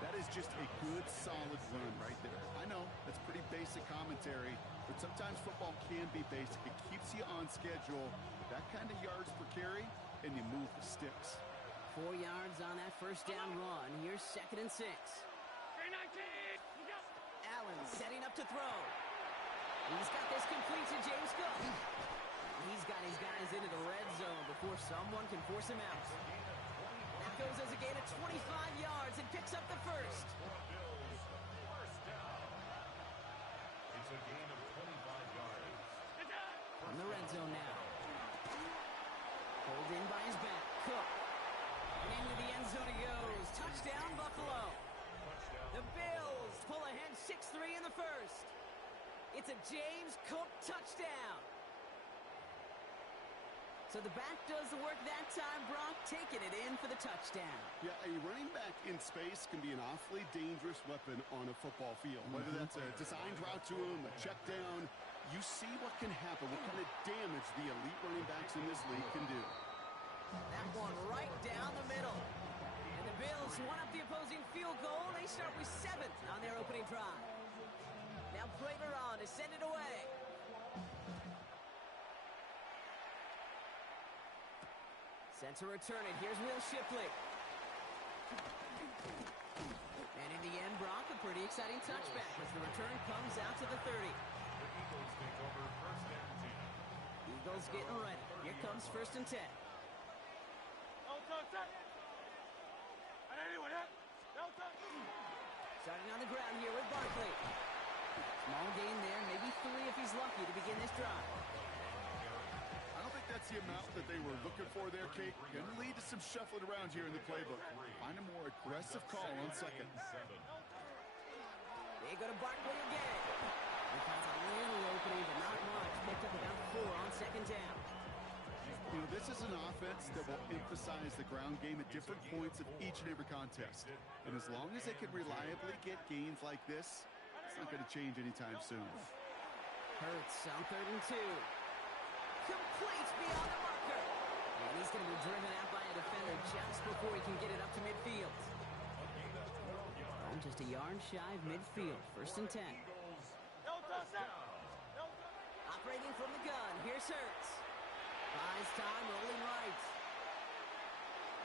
That is just a good, solid run right there. I know, that's pretty basic commentary, but sometimes football can be basic. It keeps you on schedule, that kind of yards per carry, and you move the sticks. 4 yards on that first down run. Here's 2nd and 6. Allen setting up to throw. He's got this complete to James Cook. He's got his guys into the red zone before someone can force him out. That goes as a gain of 25 yards and picks up the first. First down. It's a gain of 25 yards. From the red zone now. Pulled in by his back. Cook. And into the end zone he goes. Touchdown, Buffalo. The Bills pull ahead 6-3 in the first. It's a James Cook touchdown. So the back does the work that time, Brock, taking it in for the touchdown. Yeah, a running back in space can be an awfully dangerous weapon on a football field. Whether that's a designed route to him, a check down, you see what can happen, what kind of damage the elite running backs in this league can do. That one right down the middle. And the Bills want up the opposing field goal. They start with 7 on their opening drive. Now Prater on to send it away. Sent to return it. Here's Will Shipley. And in the end, Brock, a pretty exciting touchback as the return comes out to the 30. The Eagles take over first and 10. Eagles getting ready. Here comes first and 10. Starting on the ground here with Barkley. Small gain there, maybe 3 if he's lucky to begin this drive. I don't think that's the amount that they were looking for there, Kate. Going to lead to some shuffling around here in the playbook. Find a more aggressive call on second. They go to Barkley again. He finds a little opening, but not much. Picked up about 4 on second down. You know, this is an offense that will emphasize the ground game at different points of each and every contest. And as long as they can reliably get gains like this, it's not going to change anytime soon. Hurts on 3rd and 2. Complete beyond the marker. And he's going to be driven out by a defender just before he can get it up to midfield. Just a yard shy of midfield. First and 10. Operating from the gun. Here's Hurts. Buys time, rolling right.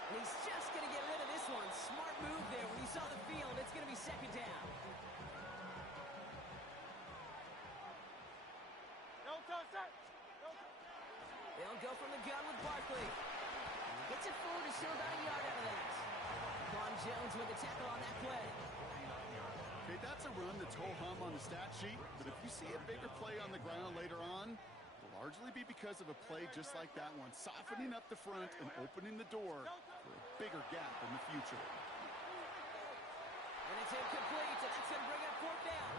And he's just going to get rid of this one. Smart move there. When he saw the field, it's going to be second down. They'll go from the gun with Barkley. Gets it forward to still about a yard out of that. Quan Jones with the tackle on that play. Okay, that's a run that's ho-hum on the stat sheet, but if you see a bigger play on the ground later on, it'll largely be because of a play just like that one, softening up the front and opening the door for a bigger gap in the future. And it's incomplete, and that's going to bring up 4th down.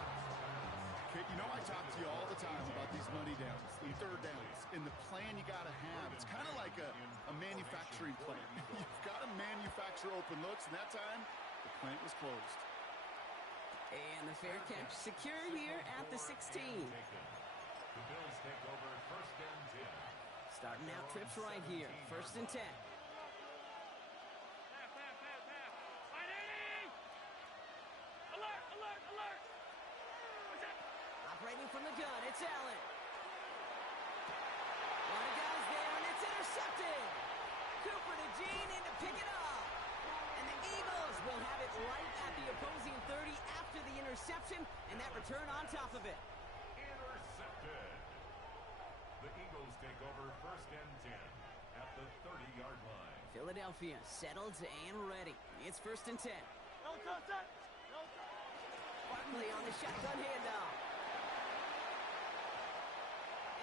Kate, you know I talk to you all the time about these money downs, the 3rd downs, and the plan you got to have. It's kind of like a manufacturing plant. You've got to manufacture open looks, and that time, the plant was closed. And the fair catch secure here at the 16. The Bills take over first and 10. Starting out trips right here. First and 10. Operating from the gun, it's Allen. One of guys there, and it's intercepted. Cooper to Jean in to pick it up. And the Eagles will have it right at the opposing 30 after the interception, and that return on top of it. Intercepted. The Eagles take over first and 10 at the 30-yard line. Philadelphia settled and ready. It's first and 10. Barkley on the shotgun handoff.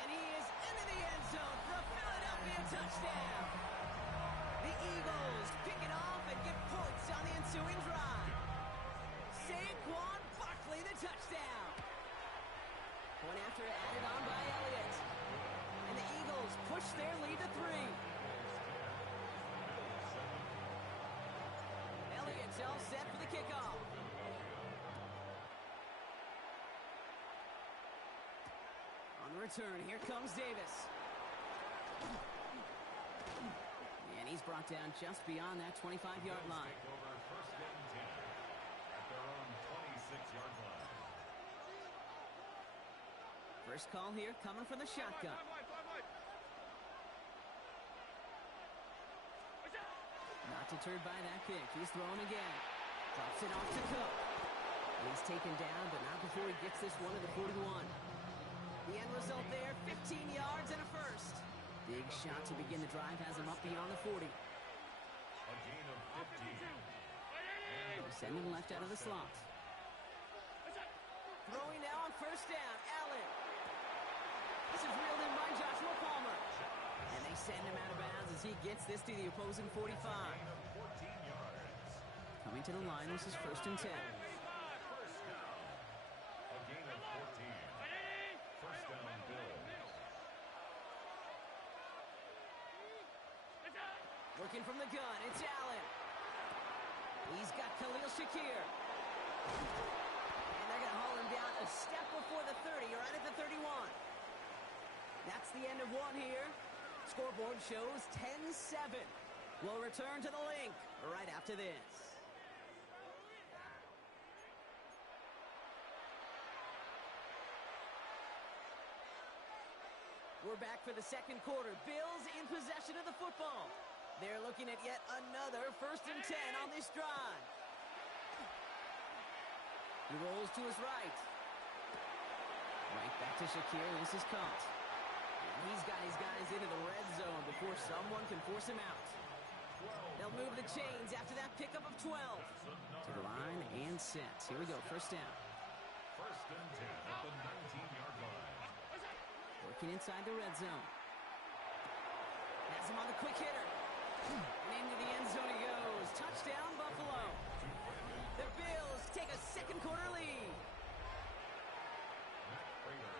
And he is into the end zone for a Philadelphia touchdown. The Eagles pick it off and get points on the ensuing drive. Saquon Barkley, the touchdown. Point after added on by Elliott. And the Eagles push their lead to 3. Elliott's all set for the kickoff. On the return, here comes Davis. And he's brought down just beyond that 25-yard line. Take over first and 10 at their own 26-yard line. First call here coming from the shotgun. Not deterred by that kick. He's throwing again. Drops it off to Cook. He's taken down, but not before he gets this one to the 41. The end result there, 15 yards and a first. Big shot to begin the drive has him up beyond the 40. A gain of 15. Send him left out of the slot. Throwing now on first down, Allen. This is reeled in by Joshua Palmer. And they send him out of bounds as he gets this to the opposing 45. Gain of 14 yards. Coming to the line, this is first and 10. Working from the gun, it's Allen. He's got Khalil Shakir. And they're going to haul him down a step before the 30, right at the 31. That's the end of one here. Scoreboard shows 10-7. We'll return to the link right after this. We're back for the second quarter. Bills in possession of the football. They're looking at yet another 1st and 10 on this drive. He rolls to his right. Right back to Shakir. This is caught. And he's got his guys into the red zone before someone can force him out. They'll move the chains after that pickup of 12. To the line and set. Here we go. 1st down. 1st and 10 at the 19-yard line. Working inside the red zone. Has him on the quick hitter. And into the end zone he goes. Touchdown, Buffalo. The Bills take a second quarter lead.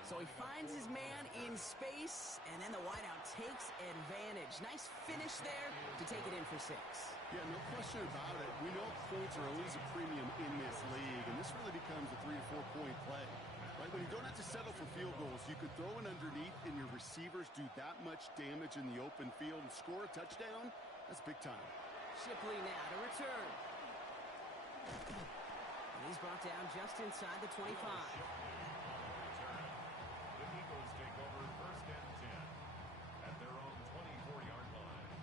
So he finds his man in space, and then the wideout takes advantage. Nice finish there to take it in for 6. Yeah, no question about it. We know points are always a premium in this league, and this really becomes a 3 or 4 point play. Right? When you don't have to settle for field goals, you could throw it underneath, and your receivers do that much damage in the open field and score a touchdown. That's big time. Shipley now to return. And he's brought down just inside the 25. The Eagles take over 1st and 10 at their own 24-yard line.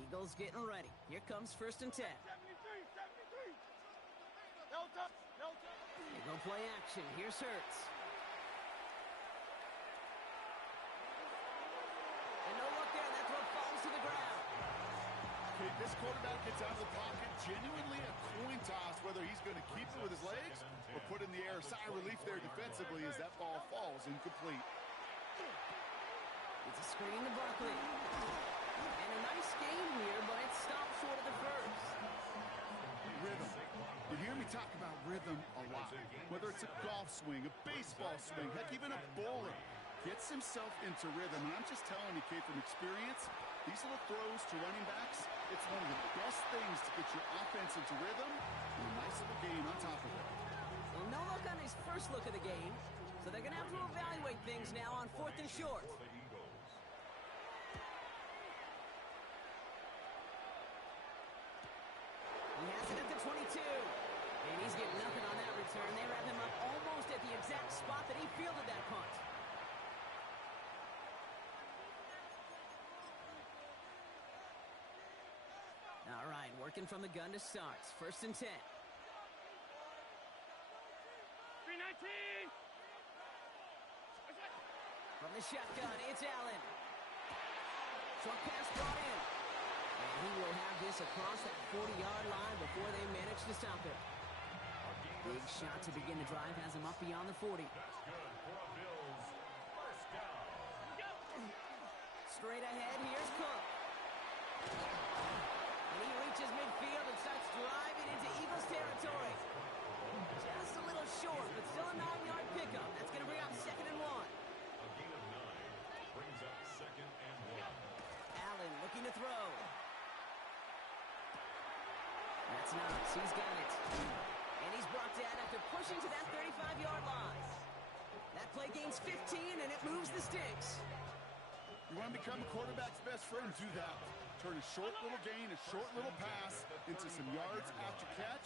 Eagles getting ready. Here comes 1st and 10. They go play action. Here's Hurts. And no look there. That throw falls to the ground. Okay, this quarterback gets out of the pocket, genuinely a coin toss, whether he's going to keep it with his legs or put it in the air. Sigh of relief there defensively as that ball falls incomplete. It's a screen to Barkley. And a nice game here, but it stopped short of the first. Rhythm. You hear me talk about rhythm a lot. Whether it's a golf swing, a baseball swing, heck, even a bowler gets himself into rhythm. And I'm just telling you, Kate, from experience, these little throws to running backs, it's one of the best things to get your offense into rhythm and a nice little gain on top of it. Well, no look on his first look of the game, so they're going to have to evaluate things now on 4th and short. He has it at the 22. And he's getting nothing on that return. They wrap him up almost at the exact spot that he fielded that punt. All right, working from the gun to start. 1st and 10. 319. From the shotgun, it's Allen. Short pass brought in. And he will have this across that 40-yard line before they manage to stop it. Big shot to begin the drive has him up beyond the 40. That's good for a Bills 1st down. Straight ahead, here's Cook. And he reaches midfield and starts driving into Eagles territory. Just a little short, but still a 9-yard pickup. That's going to bring up 2nd and 1. A gain of 9 brings up 2nd and 1. Allen looking to throw. That's Knox. He's got it. And he's brought down after pushing to that 35-yard line. That play gains 15, and it moves the sticks. You want to become a quarterback's best friend? Do that. Turn a short little gain, a short little pass into some yards after catch,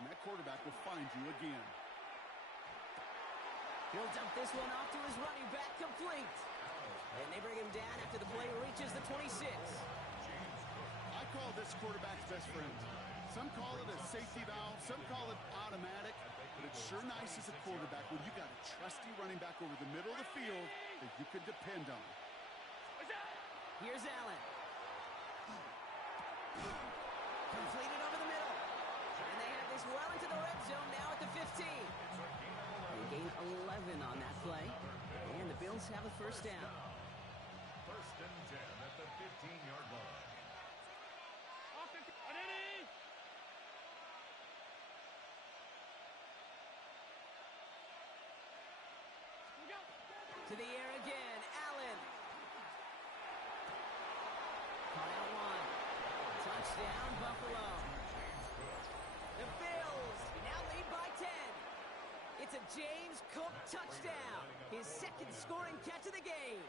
and that quarterback will find you again. He'll dump this one off to his running back, complete. And they bring him down after the play reaches the 26. I call this quarterback's best friend. Some call it a safety valve, some call it automatic, but it's sure nice as a quarterback when you got a trusty running back over the middle of the field that you can depend on. Here's Allen. Completed over the middle. And they have this well into the red zone now at the 15. They gain 11 on that play. And the Bills have a 1st down. 1st and 10 at the 15-yard line. Touchdown, Buffalo. The Bills now lead by 10. It's a James Cook touchdown. His second scoring catch of the game.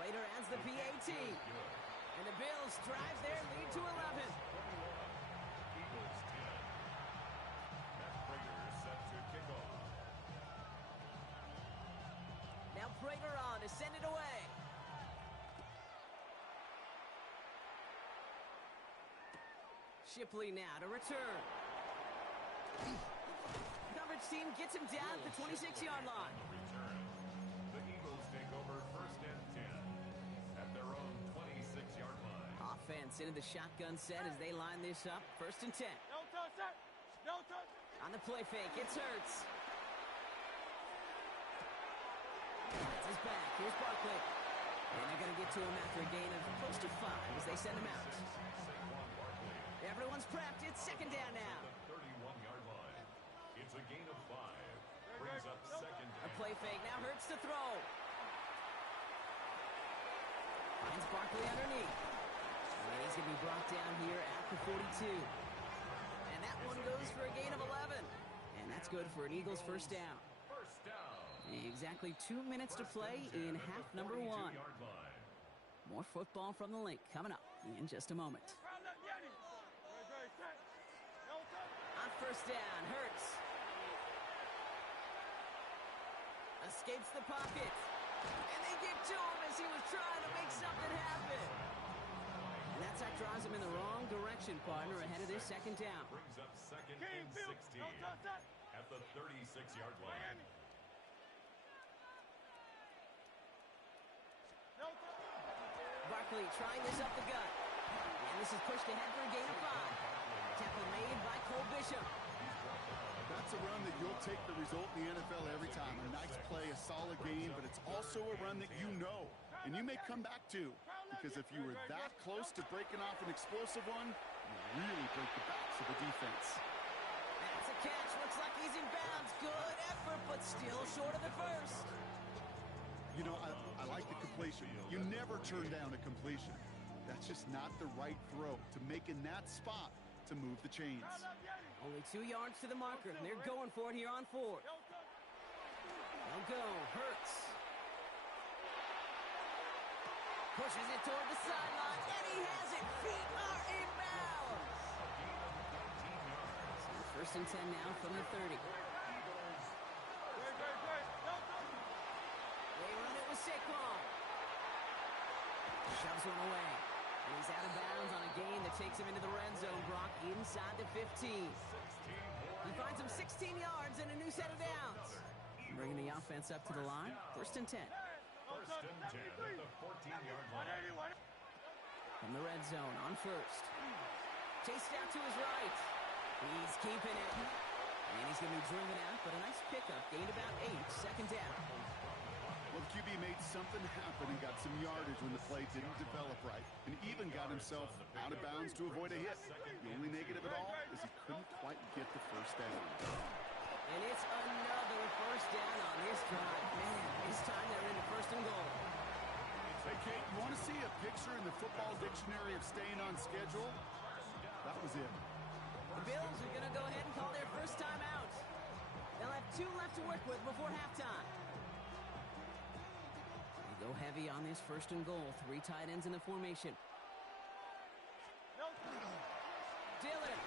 Prater adds the PAT. And the Bills drive their lead to 11. Eagles 10. Matt Prater set to kick off. Now Prater on to send it away. Shipley now to return. Coverage team gets him down at the 26-yard line. Return. The Eagles take over first and 10 at their own 26-yard line. Offense into the shotgun set as they line this up. First and 10. No touch, sir. No touch. On the play fake, it's Hurts. That's his back. Here's Barkley. And they're going to get to him after a gain of close to 5 as they send him out. Saquon Barkley Everyone's prepped. It's second down now. the 31-yard line. It's a gain of 5. Brings up second A down. play fake. Now Hurts to throw. Finds Barkley underneath. And he's going to be brought down here at the 42. And that one goes for a gain of 11. And that's good for an Eagles first down. First down. Exactly 2 minutes to play in half number 1. 42-yard line. More football from the link coming up in just a moment. On first down, Hurts. Escapes the pocket. And they give to him as he was trying to make something happen. And that sack drives him in the wrong direction, partner, ahead of this second down. Brings up second and 16 at the 36-yard line. Barkley trying this up the gut. And this is pushed ahead for a gain of 5. Tackle made by Cole Bishop. That's a run that you'll take the result in the NFL every time. A nice play, a solid game, but it's also a run that you know. And you may come back to. Because if you were that close to breaking off an explosive one, you really break the backs of the defense. That's a catch. Looks like he's in bounds. Good effort, but still short of the first. You know, I like the completion. You never turn down a completion. That's just not the right throw to make in that spot to move the chains. Only 2 yards to the marker, and they're going for it here on 4th. They'll go. Hurts. Pushes it toward the sideline, and he has it. Feet are in bounds. So first and 10 now from the 30. They run it with Saquon. Shoves one away. And he's out of bounds on a gain that takes him into the red zone, Brock, inside the 15. He finds him 16 yards and a new set of downs. Bringing the offense up to the line. First and 10. First and 10 at the 14-yard line. From the red zone on first. Chased out to his right. He's keeping it. And he's going to be driven out, but a nice pickup. Gained about 8. Second down. Well, the QB made something happen and got some yardage when the play didn't develop right, and even got himself out of bounds to avoid a hit. The only negative at all is he couldn't quite get the first down. And it's another first down on this drive. Man, this time they're into first and goal. Hey, Kate, you want to see a picture in the football dictionary of staying on schedule? That was it. The Bills are going to go ahead and call their first time out. They'll have 2 left to work with before halftime. Go heavy on this first and goal. 3 tight ends in the formation. Dillon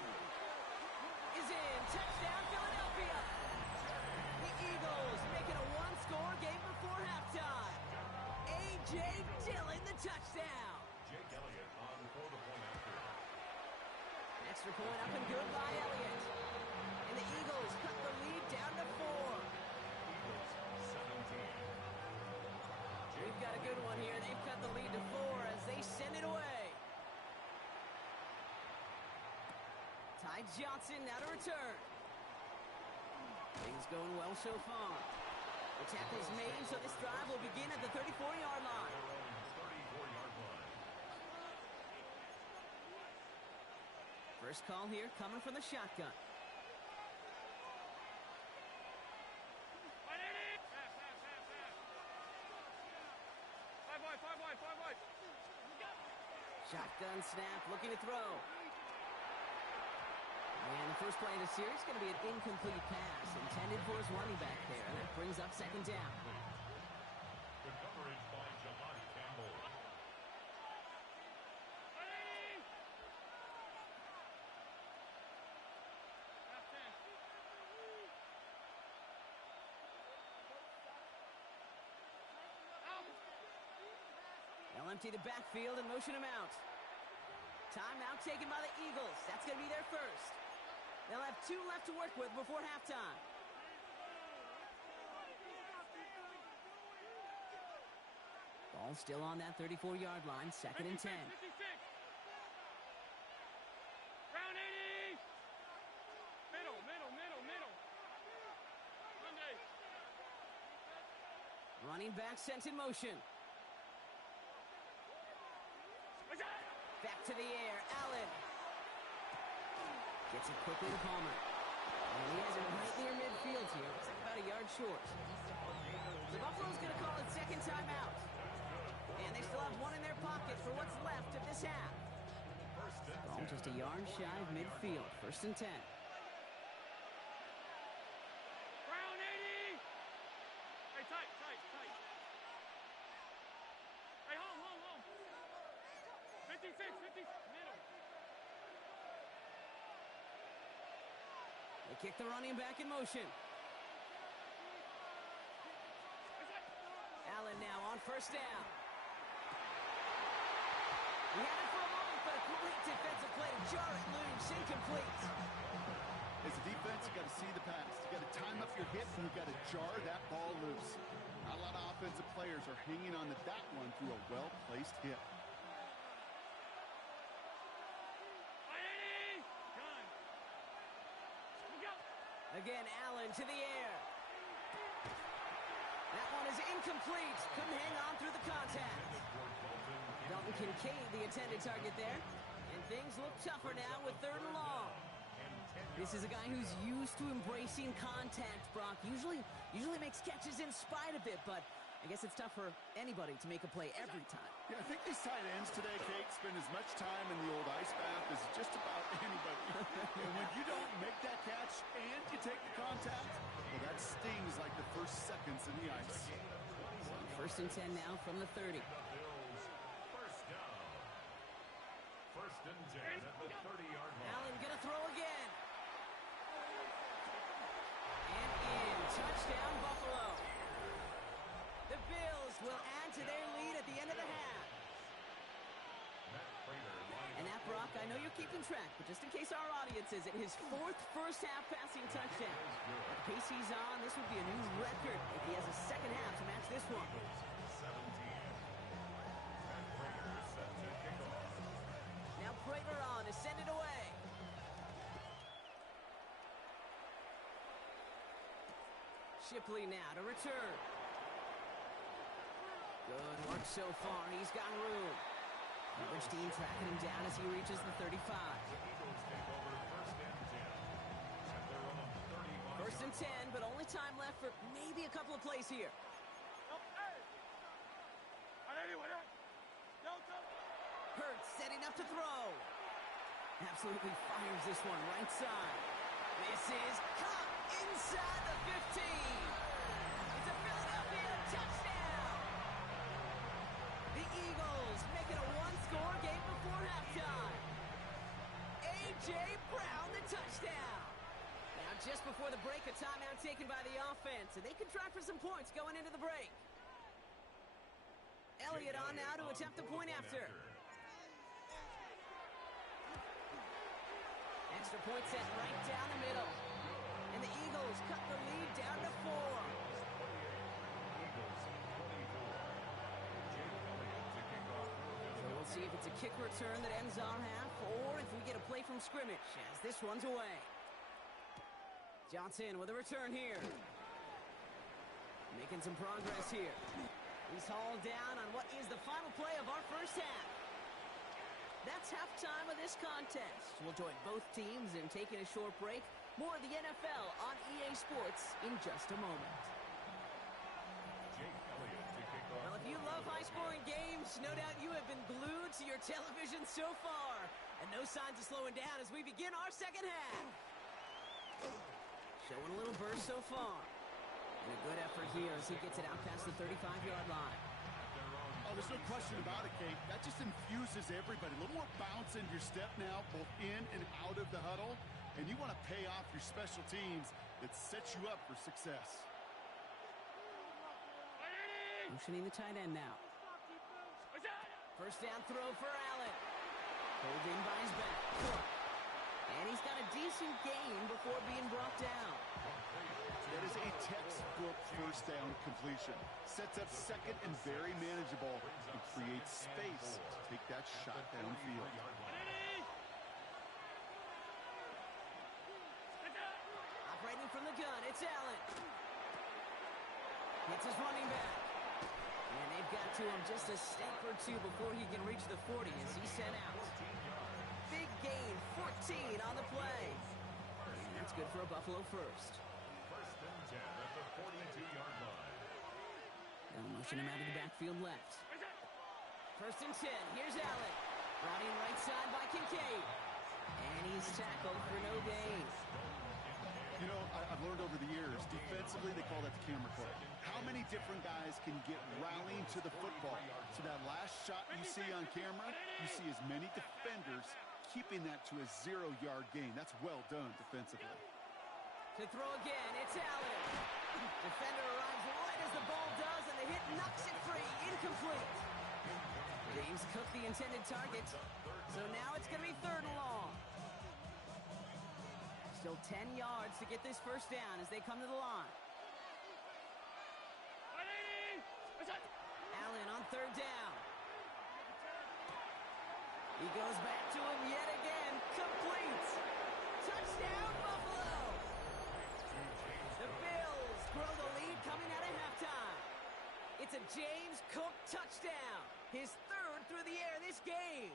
is in. Touchdown, Philadelphia. The Eagles making a 1-score game before halftime. A.J. Dillon, the touchdown. Jake Elliott on for the point after. Extra point up and good by Elliott. And the Eagles cut the lead down to 4. Eagles 17. We've got a good one here. They've cut the lead to 4 as they send it away. Ty Johnson now to return. Things going well so far. The tackle's made, so this drive will begin at the 34-yard line. 34-yard line. First call here coming from the shotgun. Shotgun snap, looking to throw. And the first play of the series is going to be an incomplete pass intended for his running back there, and that brings up second down. Good coverage by John Campbell. They'll empty the backfield and motion him out. Timeout taken by the Eagles. That's going to be their first. They'll have 2 left to work with before halftime. Ball still on that 34-yard line, second and 10. Round 80. Middle. Monday. Running back sent in motion. Back to the air, Allen. Gets it quickly to Palmer. And he has it right near midfield here. Looks like about a yard short. The Buffalo's going to call it second timeout. And they still have 1 in their pocket for what's left of this half. Ball just a yard shy of midfield. First and 10. Round 80. Hey, tight. Hey, home. 56, middle. They kick the running back in motion. Allen now on first down. He had it for a moment, but a great defensive play to jar it loose, incomplete. As a defense, you got to see the pass. You got to time up your hit, and you got to jar that ball loose. Not a lot of offensive players are hanging on to that one through a well-placed hit. Again, Allen to the air. That one is incomplete. Couldn't hang on through the contact. Dalton Kincaid, the intended target there. And things look tougher now with 3rd and long. This is a guy who's used to embracing contact, Brock. Usually makes catches in spite of it, but I guess it's tough for anybody to make a play every time. Yeah, I think these tight ends today, Kate, spend as much time in the old ice bath as just about anybody. And when you don't make that catch and you take the contact, well, that stings like the first seconds in the ice. First and 10 now from the 30. First down. First and 10 at the 30-yard line. Allen gonna throw again. And in. Touchdown, Buffalo. The Bills will add to their lead at the end of the half. And that, Brock, I know you're keeping track, but just in case our audience isn't, his 4th first-half passing touchdown. At the pace he's on, this would be a new record if he has a second half to match this one. 17. And Prater set to kick off. Now Prater on to send it away. Shipley now to return. Good work so far. He's got room. Coverage team tracking him down as he reaches the 35. The Eagles take over first and 10. And they're on 35. First and 10, but only time left for maybe a couple of plays here. Hurts setting up to throw. Absolutely fires this one right side. This is caught inside the 15. It's a Philadelphia touchdown. The Eagles make it a 1-score game before halftime. A.J. Brown, the touchdown. Now, just before the break, a timeout taken by the offense, and they can try for some points going into the break. Elliott on now to attempt the point after. Extra point set right down the middle. And the Eagles cut the lead down to 4. So we'll see if it's a kick return that ends our half, or if we get a play from scrimmage, as this one's away. Johnson with a return here. Making some progress here. He's hauled down on what is the final play of our first half. That's halftime of this contest. We'll join both teams in taking a short break. More of the NFL on EA Sports in just a moment. Jake Elliott to kick off. Well, if you love high-scoring games, Coach, no doubt you have been glued to your television so far. And no signs of slowing down as we begin our second half. Showing a little burst so far. And a good effort here as he gets it out past the 35-yard line. Oh, there's no question about it, Kate. That just infuses everybody. A little more bounce in your step now, both in and out of the huddle. And you want to pay off your special teams that sets you up for success. Motioning the tight end now. First down throw for Allen. Pulled in by his back. And he's got a decent gain before being brought down. That is a textbook first down completion. Sets up second and very manageable and creates space to take that shot downfield. Operating from the gun, it's Allen. Hits his running back. And they've got to him just a step or two before he can reach the 40 as he's sent out. Big gain, 14 on the play. And that's good for a Buffalo first. First and 10 at the 42-yard line. They'll motion him out of the backfield left. First and 10, here's Allen. Brought in right side by Kincaid. And he's tackled for no gain. You know, I've learned over the years, defensively, they call that the camera play. How many different guys can get rallying to the football? So that last shot you see on camera, you see as many defenders keeping that to a 0-yard gain. That's well done defensively. To throw again, it's Allen. Defender arrives right as the ball does, and the hit knocks it free. Incomplete. James Cook the intended target. So now it's going to be third and long. Still 10 yards to get this first down as they come to the line. Allen on third down. He goes back to him yet again. Complete. Touchdown, Buffalo. The Bills grow the lead coming out of halftime. It's a James Cook touchdown. His third through the air this game.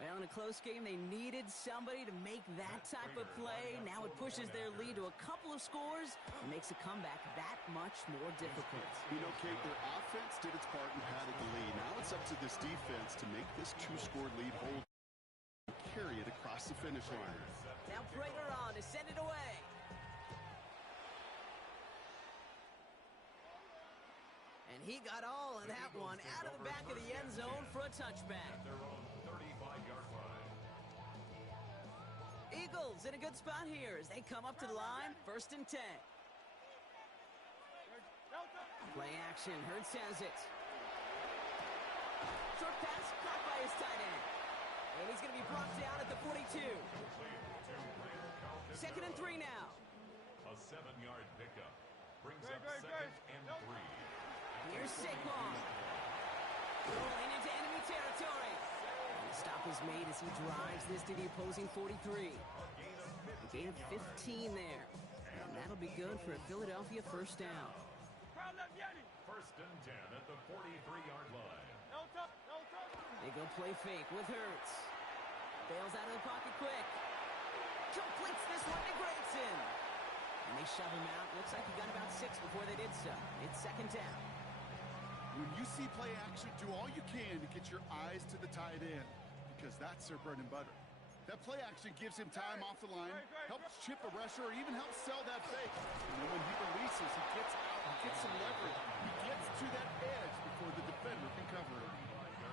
Well, in a close game, they needed somebody to make that type of play. Now it pushes their lead to a couple of scores and makes a comeback that much more difficult. You know, Kate, their offense did its part and padded the lead. Now it's up to this defense to make this 2-score lead hold and carry it across the finish line. Now Prater on to send it away. And he got all of that one out of the back of the end zone for a touchback. Their own 35-yard line. Eagles in a good spot here as they come up to the line. First and 10. Play action. Hurts has it. Short pass caught by his tight end. And he's going to be brought down at the 42. Second and 3 now. A 7-yard pickup brings up second and 3. Here's Saquon. Rolling into enemy territory. And the stop is made as he drives this to the opposing 43. A gain of 15 there. And that'll be good for a Philadelphia first down. First and 10 at the 43-yard line. They go play fake with Hurts. Bails out of the pocket quick. Completes this one to Grayson. And they shove him out. Looks like he got about 6 before they did so. It's second down. When you see play action, do all you can to get your eyes to the tight end because that's their bread and butter. That play action gives him time off the line, helps chip a rusher, or even helps sell that fake. And then when he releases, he gets out, he gets some leverage. He gets to that edge before the defender can cover him.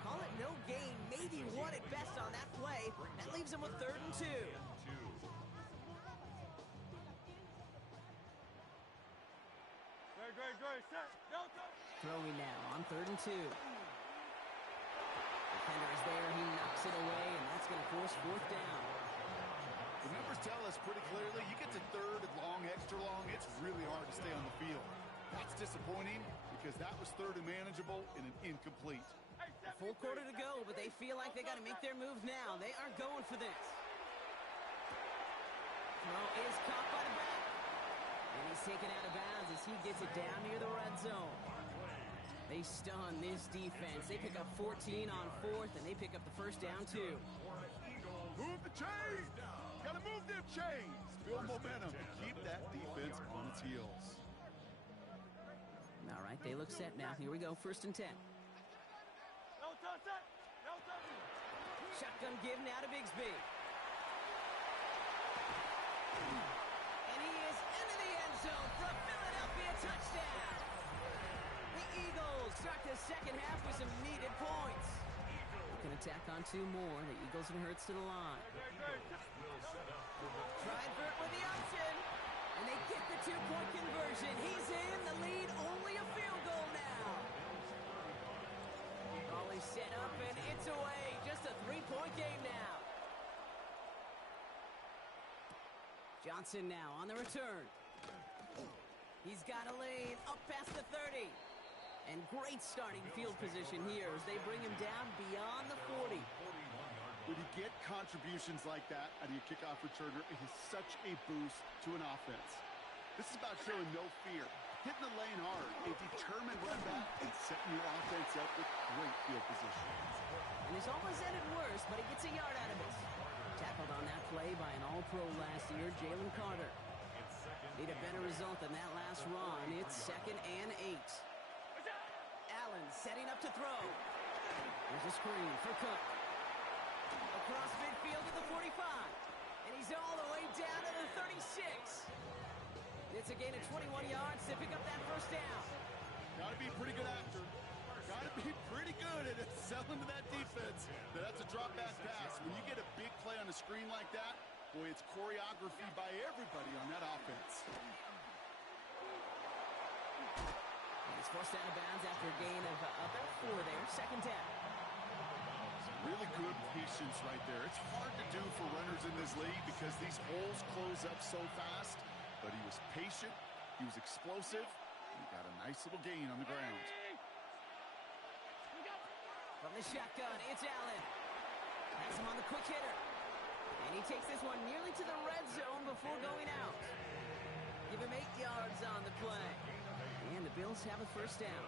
Call it no gain, maybe one at best on that play. That leaves him with third and 2. Throwing now on third and 2. Defender is there, he knocks it away, and that's going to force fourth down. The numbers tell us pretty clearly, you get to third and long, extra long, it's really hard to stay on the field. That's disappointing because that was third and manageable and an incomplete. A full quarter to go, but they feel like they got to make their move now. They aren't going for this. Throw is caught by the back. And he's taken out of bounds as he gets it down near the red zone. They stun this defense. They pick up 14 on fourth, and they pick up the first down, too. Move the chains! Gotta move them chains! Build momentum to keep that defense on its heels. All right, they look set now. Here we go, 1st and 10. Shotgun give now to Bigsby. And he is into the end zone for a Philadelphia touchdown. The Eagles start the second half with some needed points. They can attack on 2 more. The Eagles and Hurts to the line. Tribert with the option. And they get the 2-point conversion. He's in the lead, only a field goal now. Ball is set up and it's away. Just a 3-point game now. Johnson now on the return. He's got a lane up past the 30. And great starting field position here as they bring him down beyond the 40. When you get contributions like that out of your kickoff returner, it is such a boost to an offense. This is about showing no fear, hitting the lane hard, a determined run back, and setting your offense up with great field position. And it's almost ended worse, but he gets a yard out of it. Tackled on that play by an All-Pro last year, Jalen Carter. Need a better result than that last run. It's 2nd and 8. Allen setting up to throw. There's a screen for Cook. Across midfield to the 45. And he's all the way down to the 36. It's a gain of 21 yards to pick up that 1st down. Got to be pretty good after. Got to be pretty good at selling to that defense. That's a drop back pass. When you get a big play on a screen like that, boy, it's choreography by everybody on that offense. He's forced out of bounds after a gain of about 4 there. 2nd down. Really good patience right there. It's hard to do for runners in this league because these holes close up so fast. But he was patient, he was explosive, and he got a nice little gain on the ground. From the shotgun, it's Allen. Has him on the quick hitter. And he takes this one nearly to the red zone before going out. Give him 8 yards on the play. And the Bills have a 1st down.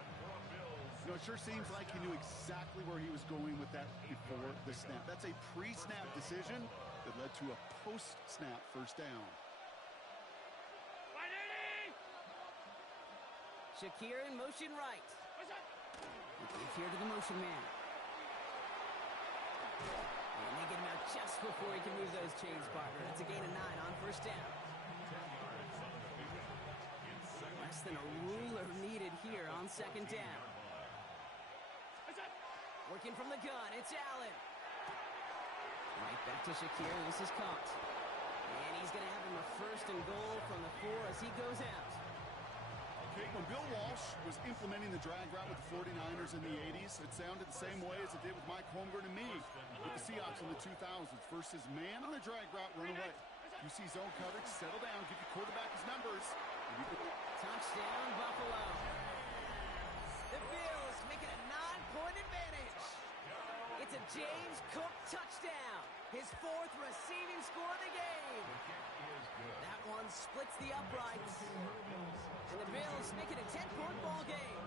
You know, it sure seems like he knew exactly where he was going with that before the snap. That's a pre-snap decision that led to a post-snap 1st down. Shakir in motion right. He gives here to the motion man. And they get him out just before he can move those chains, partner. That's a gain of 9 on 1st down. Less than a ruler needed here on 2nd down. Working from the gun, it's Allen. Right back to Shakir, and this is caught. And he's going to have him a 1st and goal from the 4 as he goes out. Okay, when Bill Walsh was implementing the drag route with the 49ers in the 80s, it sounded the same way as it did with Mike Holmgren and me with the Seahawks in the 2000s. Versus man on the drag route, run away. You see zone coverage, settle down, give your quarterback his numbers. Touchdown, Buffalo. The Bills make it a 9-point advantage. It's a James Cook touchdown. His 4th receiving score of the game. That one splits the uprights. And the Bills make it a 10-point ball game.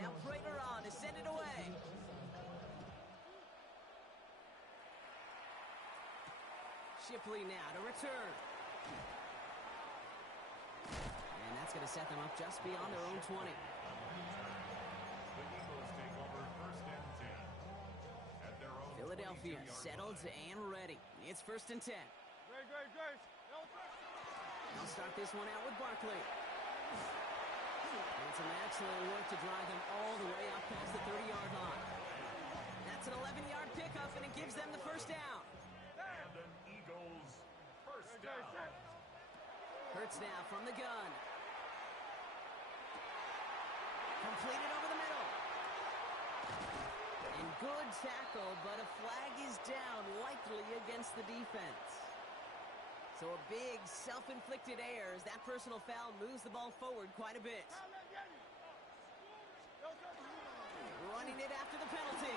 Now Prater on to send it away. Shipley now to return. And that's going to set them up just beyond their own 20. Philadelphia settled and ready. It's 1st and 10. They'll start this one out with Barkley. And some excellent work to drive them all the way up past the 30-yard line. That's an 11-yard pickup, and it gives them the 1st down. And an Eagles 1st down. Hurts now from the gun. Completed over the middle. And good tackle, but a flag is down, likely against the defense. So a big self-inflicted error as that personal foul moves the ball forward quite a bit. Running it after the penalty.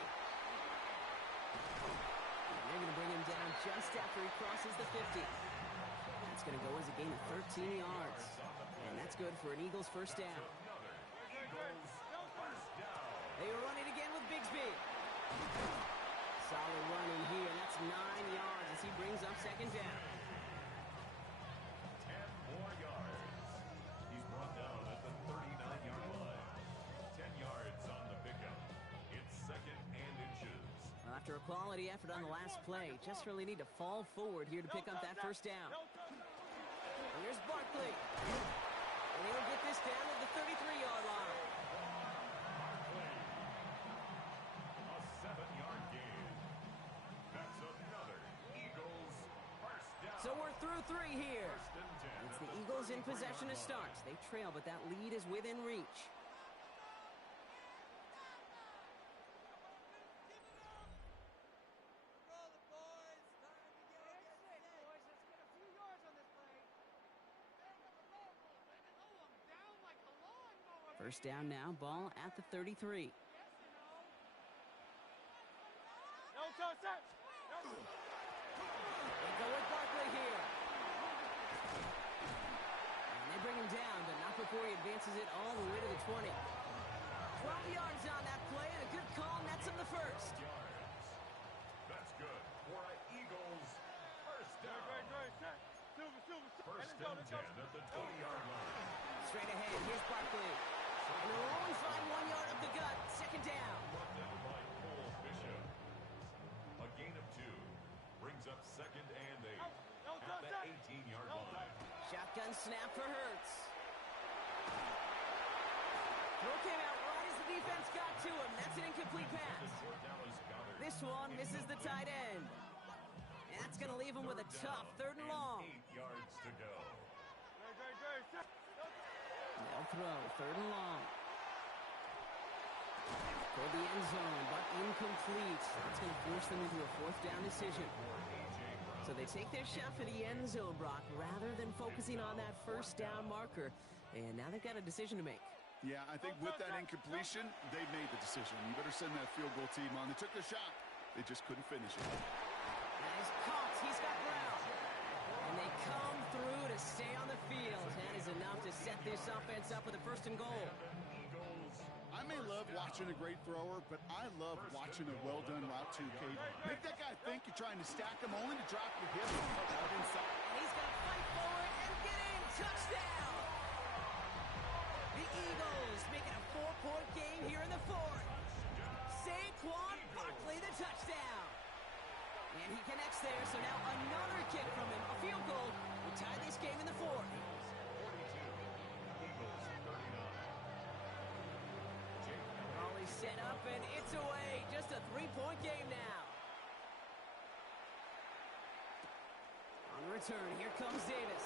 They're going to bring him down just after he crosses the 50. That's going to go as a gain of 13 yards. And that's good for an Eagles 1st down. They run it again with Bigsby. Solid run in here. That's 9 yards as he brings up 2nd down. After a quality effort on the last play, just really need to fall forward here to pick up that first down. Here's Barkley. And he'll get this down at the 33-yard line. A 7-yard gain. That's another Eagles first down. So we're through 3 here. First and 10 It's at the Eagles in 33-yard possession to line. start. They trail, but that lead is within reach. First down now, ball at the 33. They go with Barkley here. And they bring him down, but not before he advances it all the way to the 20. 12 yards on that play, and a good call nets him the first. That's good for an Eagles first down. First and 10 at the 20-yard line. Straight ahead, here's Barkley. And he'll only find 1 yard up the gut. Second down. Brought down by Cole Bishop. A gain of 2 brings up second and 8 at the 18-yard line. Shotgun snap for Hurts. Throw came out right as the defense got to him. That's an incomplete pass. For Dallas Goedert. This one misses the tight end. And that's going to leave him with a tough 3rd and long. 8 yards to go. They'll throw, 3rd and long. Toward the end zone, but incomplete. That's going to force them into a 4th down decision. So they take their shot for the end zone, Brock, rather than focusing on that first down marker. And now they've got a decision to make. Yeah, I think with that incompletion, they made the decision. You better send that field goal team on. They took their shot. They just couldn't finish it. That is caught. He's got ground. And they come through to stay on the field. That is enough to set this offense up with a 1st and goal. I may love watching a great thrower, but I love watching a well-done route too, Kate. Make that guy think you're trying to stack him only to drop your hip and cut out inside. And he's going to fight forward and get in. Touchdown! The Eagles making a 4-point game here in the 4th. Saquon Barkley, the touchdown. And he connects there, so now another kick from him. A field goal will tie this game in the 4th. 42. Eagles 39. Ball is set up, and it's away. Just a 3-point game now. On the return, here comes Davis.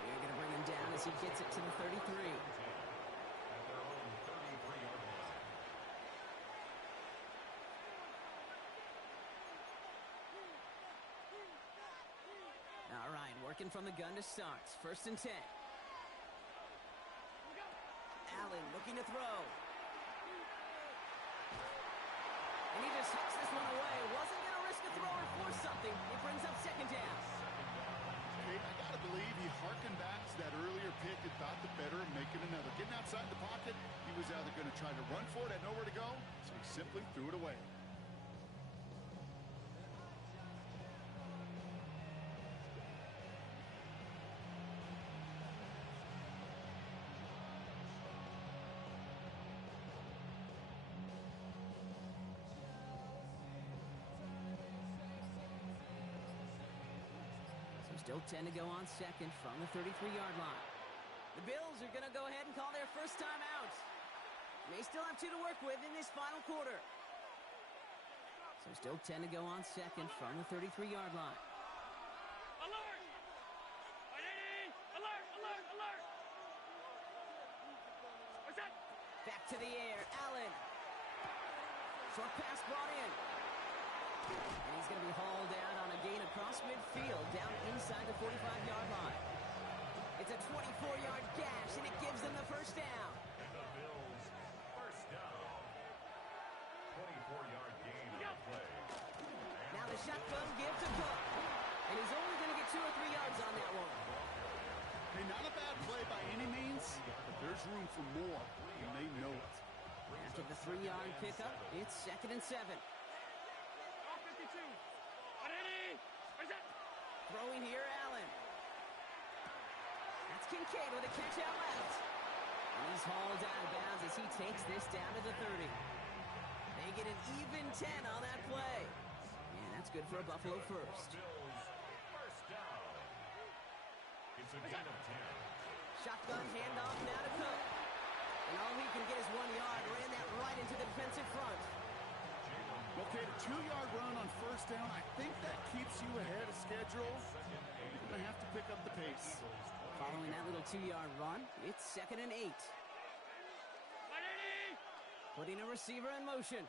They're going to bring him down as he gets it to the 33. At their own 33-yard line. All right, working from the gun to start. 1st and 10. Allen looking to throw. And he just hucks this one away. Wasn't going to risk a throw or force something. It brings up 2nd down. Kate, I got to believe he harkened back to that earlier pick and thought the better of making another. Getting outside the pocket, he was either going to try to run for it, had nowhere to go, so he simply threw it away. Still 10 to go on second from the 33-yard line. The Bills are going to go ahead and call their first timeout. They still have 2 to work with in this final quarter. So still 10 to go on second from the 33-yard line. Alert! Alert! Alert! Alert! What's that? Back to the air, Allen. Short pass brought in. And he's going to be hauled down on a gain across midfield, down inside the 45-yard line. It's a 24-yard gash, and it gives them the first down. And the Bills first down. 24-yard gain on the play. Now the shotgun give to Cook. And he's only going to get 2 or 3 yards on that one. Hey, not a bad play by any means, but there's room for more, and they know it. After the 3-yard pickup, it's 2nd and 7. Throwing here, Allen. That's Kincaid with a catch out left. And he's hauled out of bounds as he takes this down to the 30. They get an even 10 on that play. And that's good for a Buffalo first. First down. It's a gain of 10. Shotgun handoff now to Cook. And all he can get is 1 yard. Ran that right into the defensive front. Okay, the 2-yard run on first down, I think that keeps you ahead of schedule. You're going to have to pick up the pace. Following that little 2-yard run, it's 2nd and 8. Putting a receiver in motion.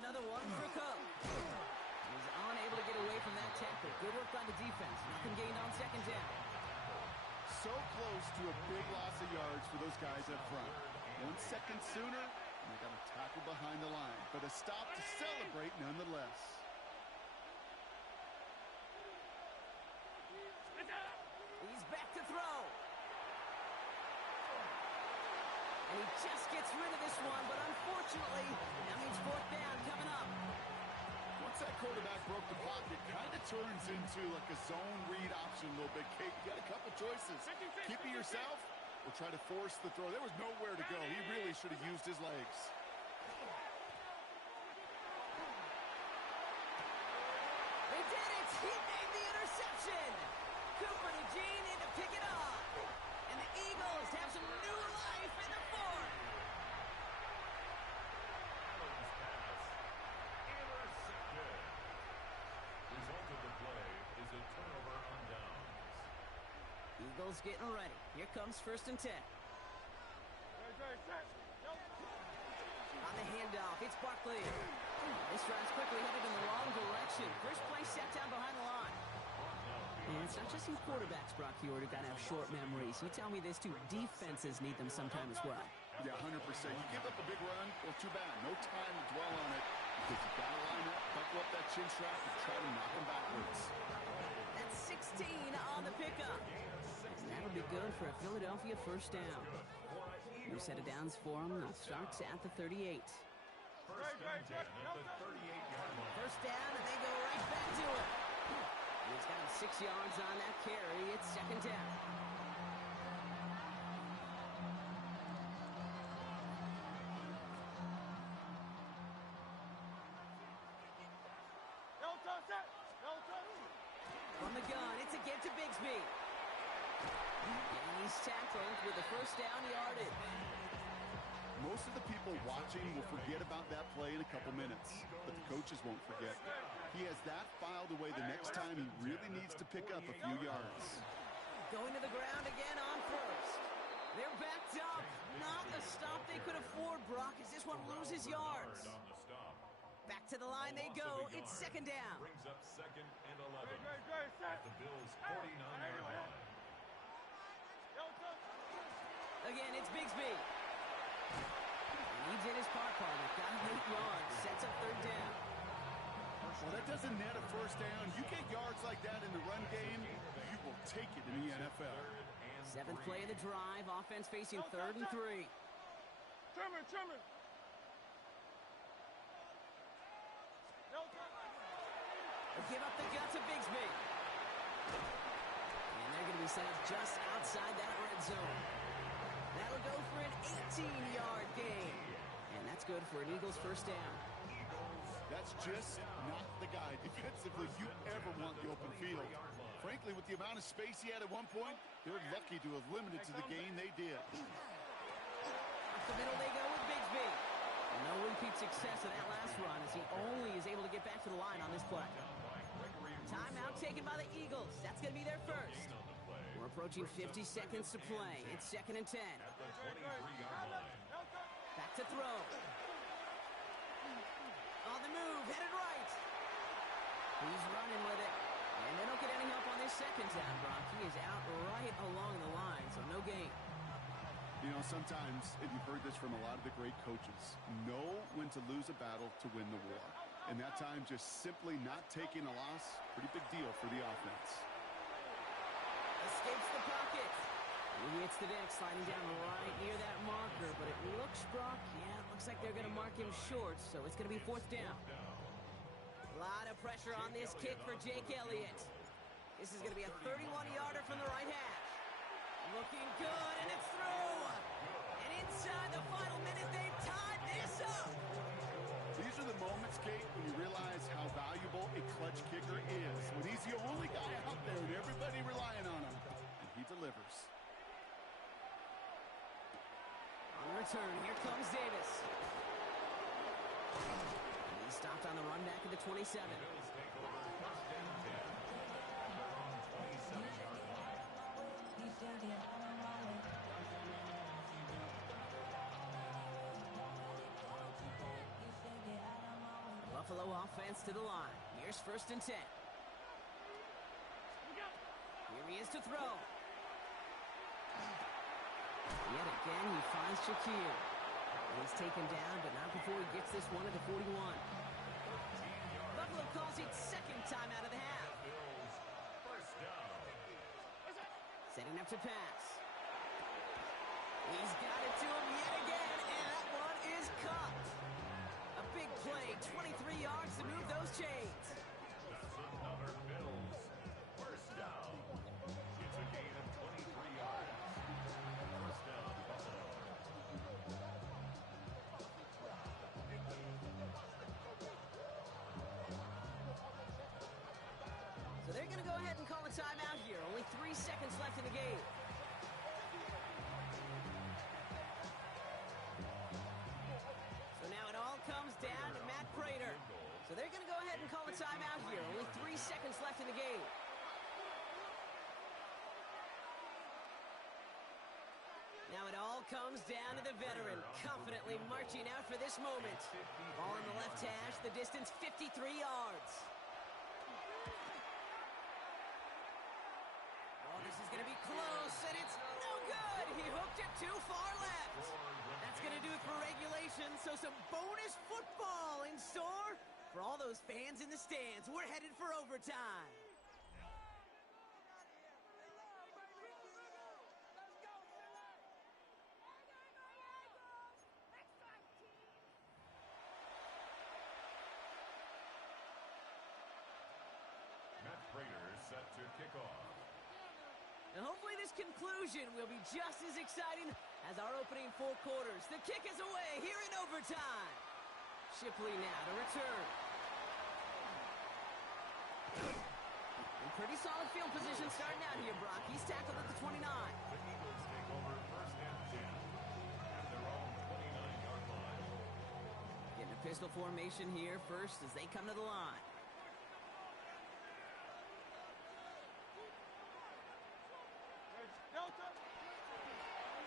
Another one for Cook. He's unable to get away from that tackle. Good work by the defense. Nothing gained on 2nd down. So close to a big loss of yards for those guys up front. 1 second sooner, and they got a tackle behind the line. But a stop to celebrate nonetheless. He's back to throw. And he just gets rid of this one, but unfortunately, that means 4th down coming up. Once that quarterback broke the pocket, kind of turns into like a zone read option a little bit. Kate, you got a couple choices. Keep it yourself or try to force the throw. There was nowhere to go. He really should have used his legs. They did it! He made the interception! Cooper to Jean in to pick it up. And the Eagles have some new life in the 4th. Intercepted. Result of the play is a turnover on downs. Eagles getting ready. Here comes 1st and 10. On the handoff, it's Barkley. This drive's quickly headed in the wrong direction. First play set down behind the line. And it's not just you quarterbacks, Brock Huard, who got to have short memories. You tell me this too. Defenses need them sometime as well. Yeah, 100%. You give up a big run, well, too bad. No time to dwell on it because you got to line up, buckle up that chin strap, and try to knock them backwards. That's 16 on the pickup. And that'll be good for a Philadelphia first down. New set of downs for him. Starts at the 38. First and 10 at the 38-yard line. First down, and they go right back to it. He's got him 6 yards on that carry. It's 2nd down. From the gun, it's a give to Bigsby. And he's tackled with the first down yardage. Most of the people watching will forget about that play in a couple minutes, but the coaches won't forget. He has that filed away the next time he really needs to pick up a few yards. Going to the ground again on first. They're backed up. Not a stop they could afford, Brock, as this one loses yards. On the stop. Back to the line they go. It's 2nd down. Brings up 2nd and 11 at the Bills' 49-yard line. Again, it's Bigsby. And he did his part, partner. Got him 8 yards. Sets up 3rd down. Well, that doesn't net a first down. You get yards like that in the run game, you will take it in the NFL. 7th play of the drive. Offense facing 3rd and 3. Trimmer. Give up the gut to Bigsby. And they're going to be set up just outside that red zone. That'll go for an 18-yard gain. And that's good for an Eagles first down. That's just not the guy defensively you ever want the open field. Frankly, with the amount of space he had at one point, they're lucky to have limited to the gain they did. Up the middle they go with Bigsby. And no repeat success of that last run as he only is able to get back to the line on this play. Timeout taken by the Eagles. That's going to be their first. We're approaching 50 seconds to play. It's 2nd and 10. Back to throw. On the move, headed right. He's running with it. And they don't get any help on this 2nd down, Brock. He is out right along the line, so no gain. You know, sometimes, and you've heard this from a lot of the great coaches, know when to lose a battle to win the war. And that time, just simply not taking a loss, pretty big deal for the offense. Escapes the pocket. He hits the deck, sliding down right near that marker. But it looks, Brock, looks like they're going to mark him short, so it's going to be 4th down. A lot of pressure on this kick for Jake Elliott. This is going to be a 31-yarder from the right hash. Looking good, and it's through. And inside the final minute. They've tied this up. These are the moments, Kate, when you realize how valuable a clutch kicker is. When he's the only guy out there and everybody relying on him. And he delivers. On return, here comes Davis. And he's stopped on the run back at the 27. Buffalo offense to the line. Here's 1st and 10. Here he is to throw. Yet again, he finds Shaquille. He's taken down, but not before he gets this one at the 41. Buffalo calls it 2nd time out of the half. Setting up to pass. He's got it to him yet again, and that one is caught. A big play, 23 yards to move those chains. That's another Bills. 1st down. It's a gain of 23 yards. 1st down, Buffalo. So they're going to go ahead and call a timeout here. Only 3 seconds left in the game. So now it all comes down to Matt Prater. So they're going to go ahead and call a timeout here. Only 3 seconds left in the game. Now it all comes down to the veteran, confidently marching out for this moment. Ball in the left hash, the distance 53 yards. Oh, this is going to be close, and it's no good. He hooked it too far left. That's going to do it for regulation, so some bonus football in store for all those fans in the stands. We're headed for overtime. Matt Prater is set to kick off. And hopefully this conclusion will be just as exciting as our opening 4 quarters. The kick is away here in overtime. Shipley now to return. In pretty solid field position starting out here, Brock. He's tackled at the 29. The Eagles take over 1st and 10 at their own 29-yard line. Getting a pistol formation here first as they come to the line.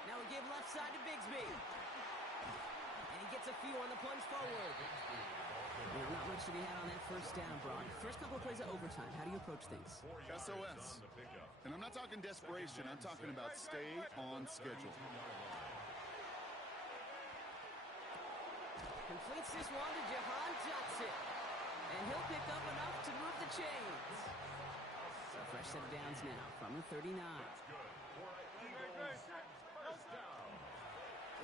Now we give left side to Bigsby. And he gets a few on the plunge forward. You know, not much to be had on that 1st down, Brock. First couple of plays of overtime. How do you approach things? SOS. And I'm not talking desperation. I'm talking about stay on schedule. Completes this one to Jahan Johnson. And he'll pick up enough to move the chains. So fresh set of downs now from the 39.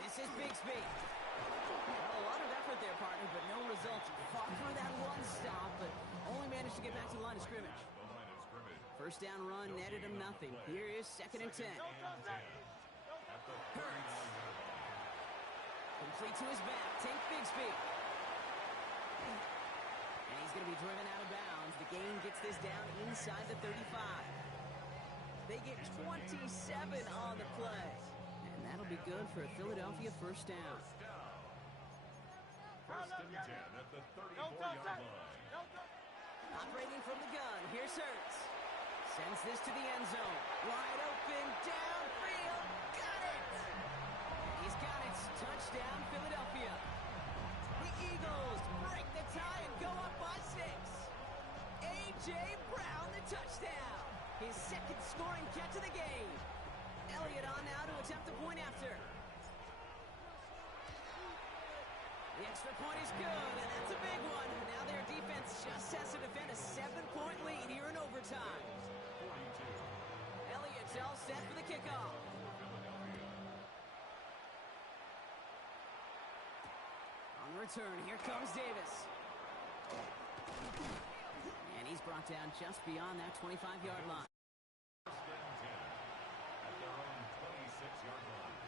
This is Bigsby. Well, a lot of effort there, partner, but no results. Fought for that one stop, but only managed to get back to the line of scrimmage. 1st down run netted him nothing. Here is 2nd and 10. Hurts. Complete to his back. Tank Bigsby. And he's going to be driven out of bounds. The gain gets this down inside the 35. They get 27 on the play. And that'll be good for a Philadelphia 1st down. 1st and 10 at the 34-yard line. Operating from the gun. Here's Hurts. Sends this to the end zone. Wide open, downfield. Got it! He's got it. Touchdown, Philadelphia. The Eagles break the tie and go up by 6. A.J. Brown, the touchdown. His 2nd scoring catch of the game. Elliott on now to attempt the point after. The extra point is good, and that's a big one. Now their defense just has to defend a 7-point lead here in overtime. Elliott's all set for the kickoff. On return, here comes Davis. And he's brought down just beyond that 25-yard line. 1st and 10 at their own 26-yard line.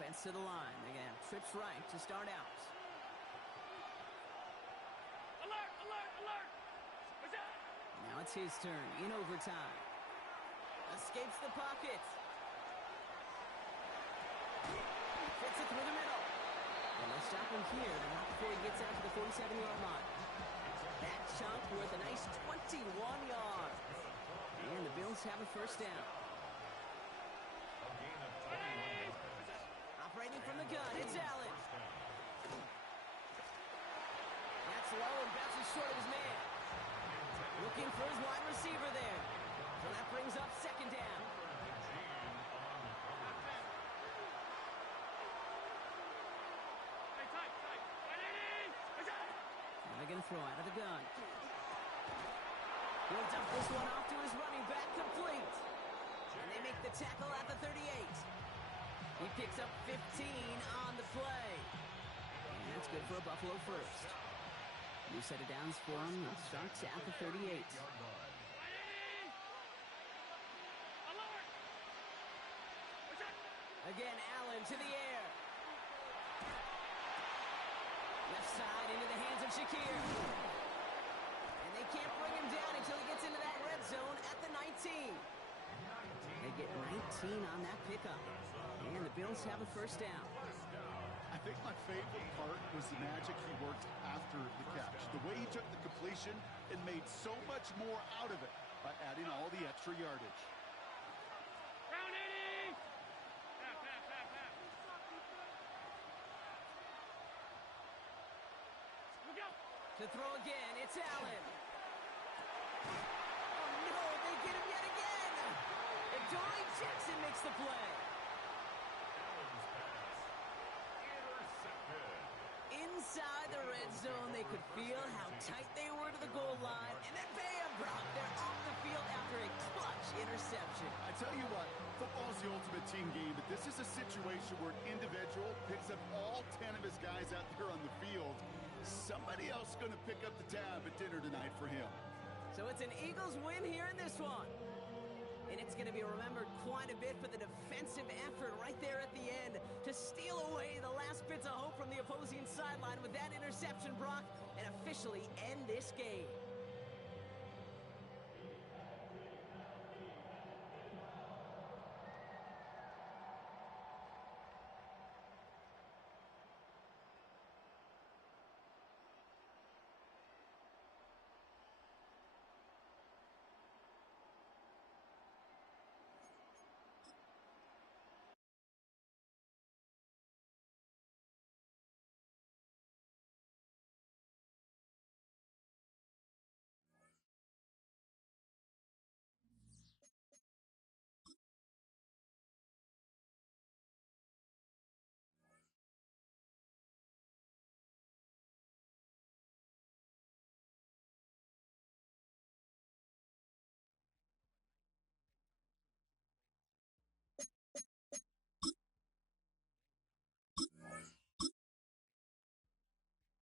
Offense to the line. Again, trips right to start out. Alert! Alert! Alert! What's that? Now it's his turn in overtime. Escapes the pocket. Fits it through the middle. And they'll stop him here, but not before he gets out to the 47-yard line. That chunk worth a nice 21 yards. And the Bills have a first down. Operating from the gun, it's Allen. That's low and bounces short of his man. Looking for his wide receiver there. So that brings up second down. Now they're going to throw out of the gun. He'll dump this one off to his running back, complete. And they make the tackle at the 38. He picks up 15 on the play. And that's good for a Buffalo first. New set of downs for him. It starts at the 38. Again, Allen to the air. Left side into the hands of Shakir. And they can't bring him down until he gets into that red zone at the 19. They get 19 on that pickup. And the Bills have a first down. I think my favorite part was the magic he worked after the catch. The way he took the completion and made so much more out of it by adding all the extra yardage. Round 80! Pat. Look out! To throw again, it's Allen. Oh no, they get him yet again! And Dory Jackson makes the play. Inside the red zone, they could feel how tight they were to the goal line, and then bam, Brock, they're off the field after a clutch interception. I tell you what, football's the ultimate team game, but this is a situation where an individual picks up all 10 of his guys out there on the field. Somebody else is going to pick up the tab at dinner tonight for him. So it's an Eagles win here in this one. And it's going to be remembered quite a bit for the defensive effort right there at the end to steal away the last bits of hope from the opposing sideline with that interception, Brock, and officially end this game.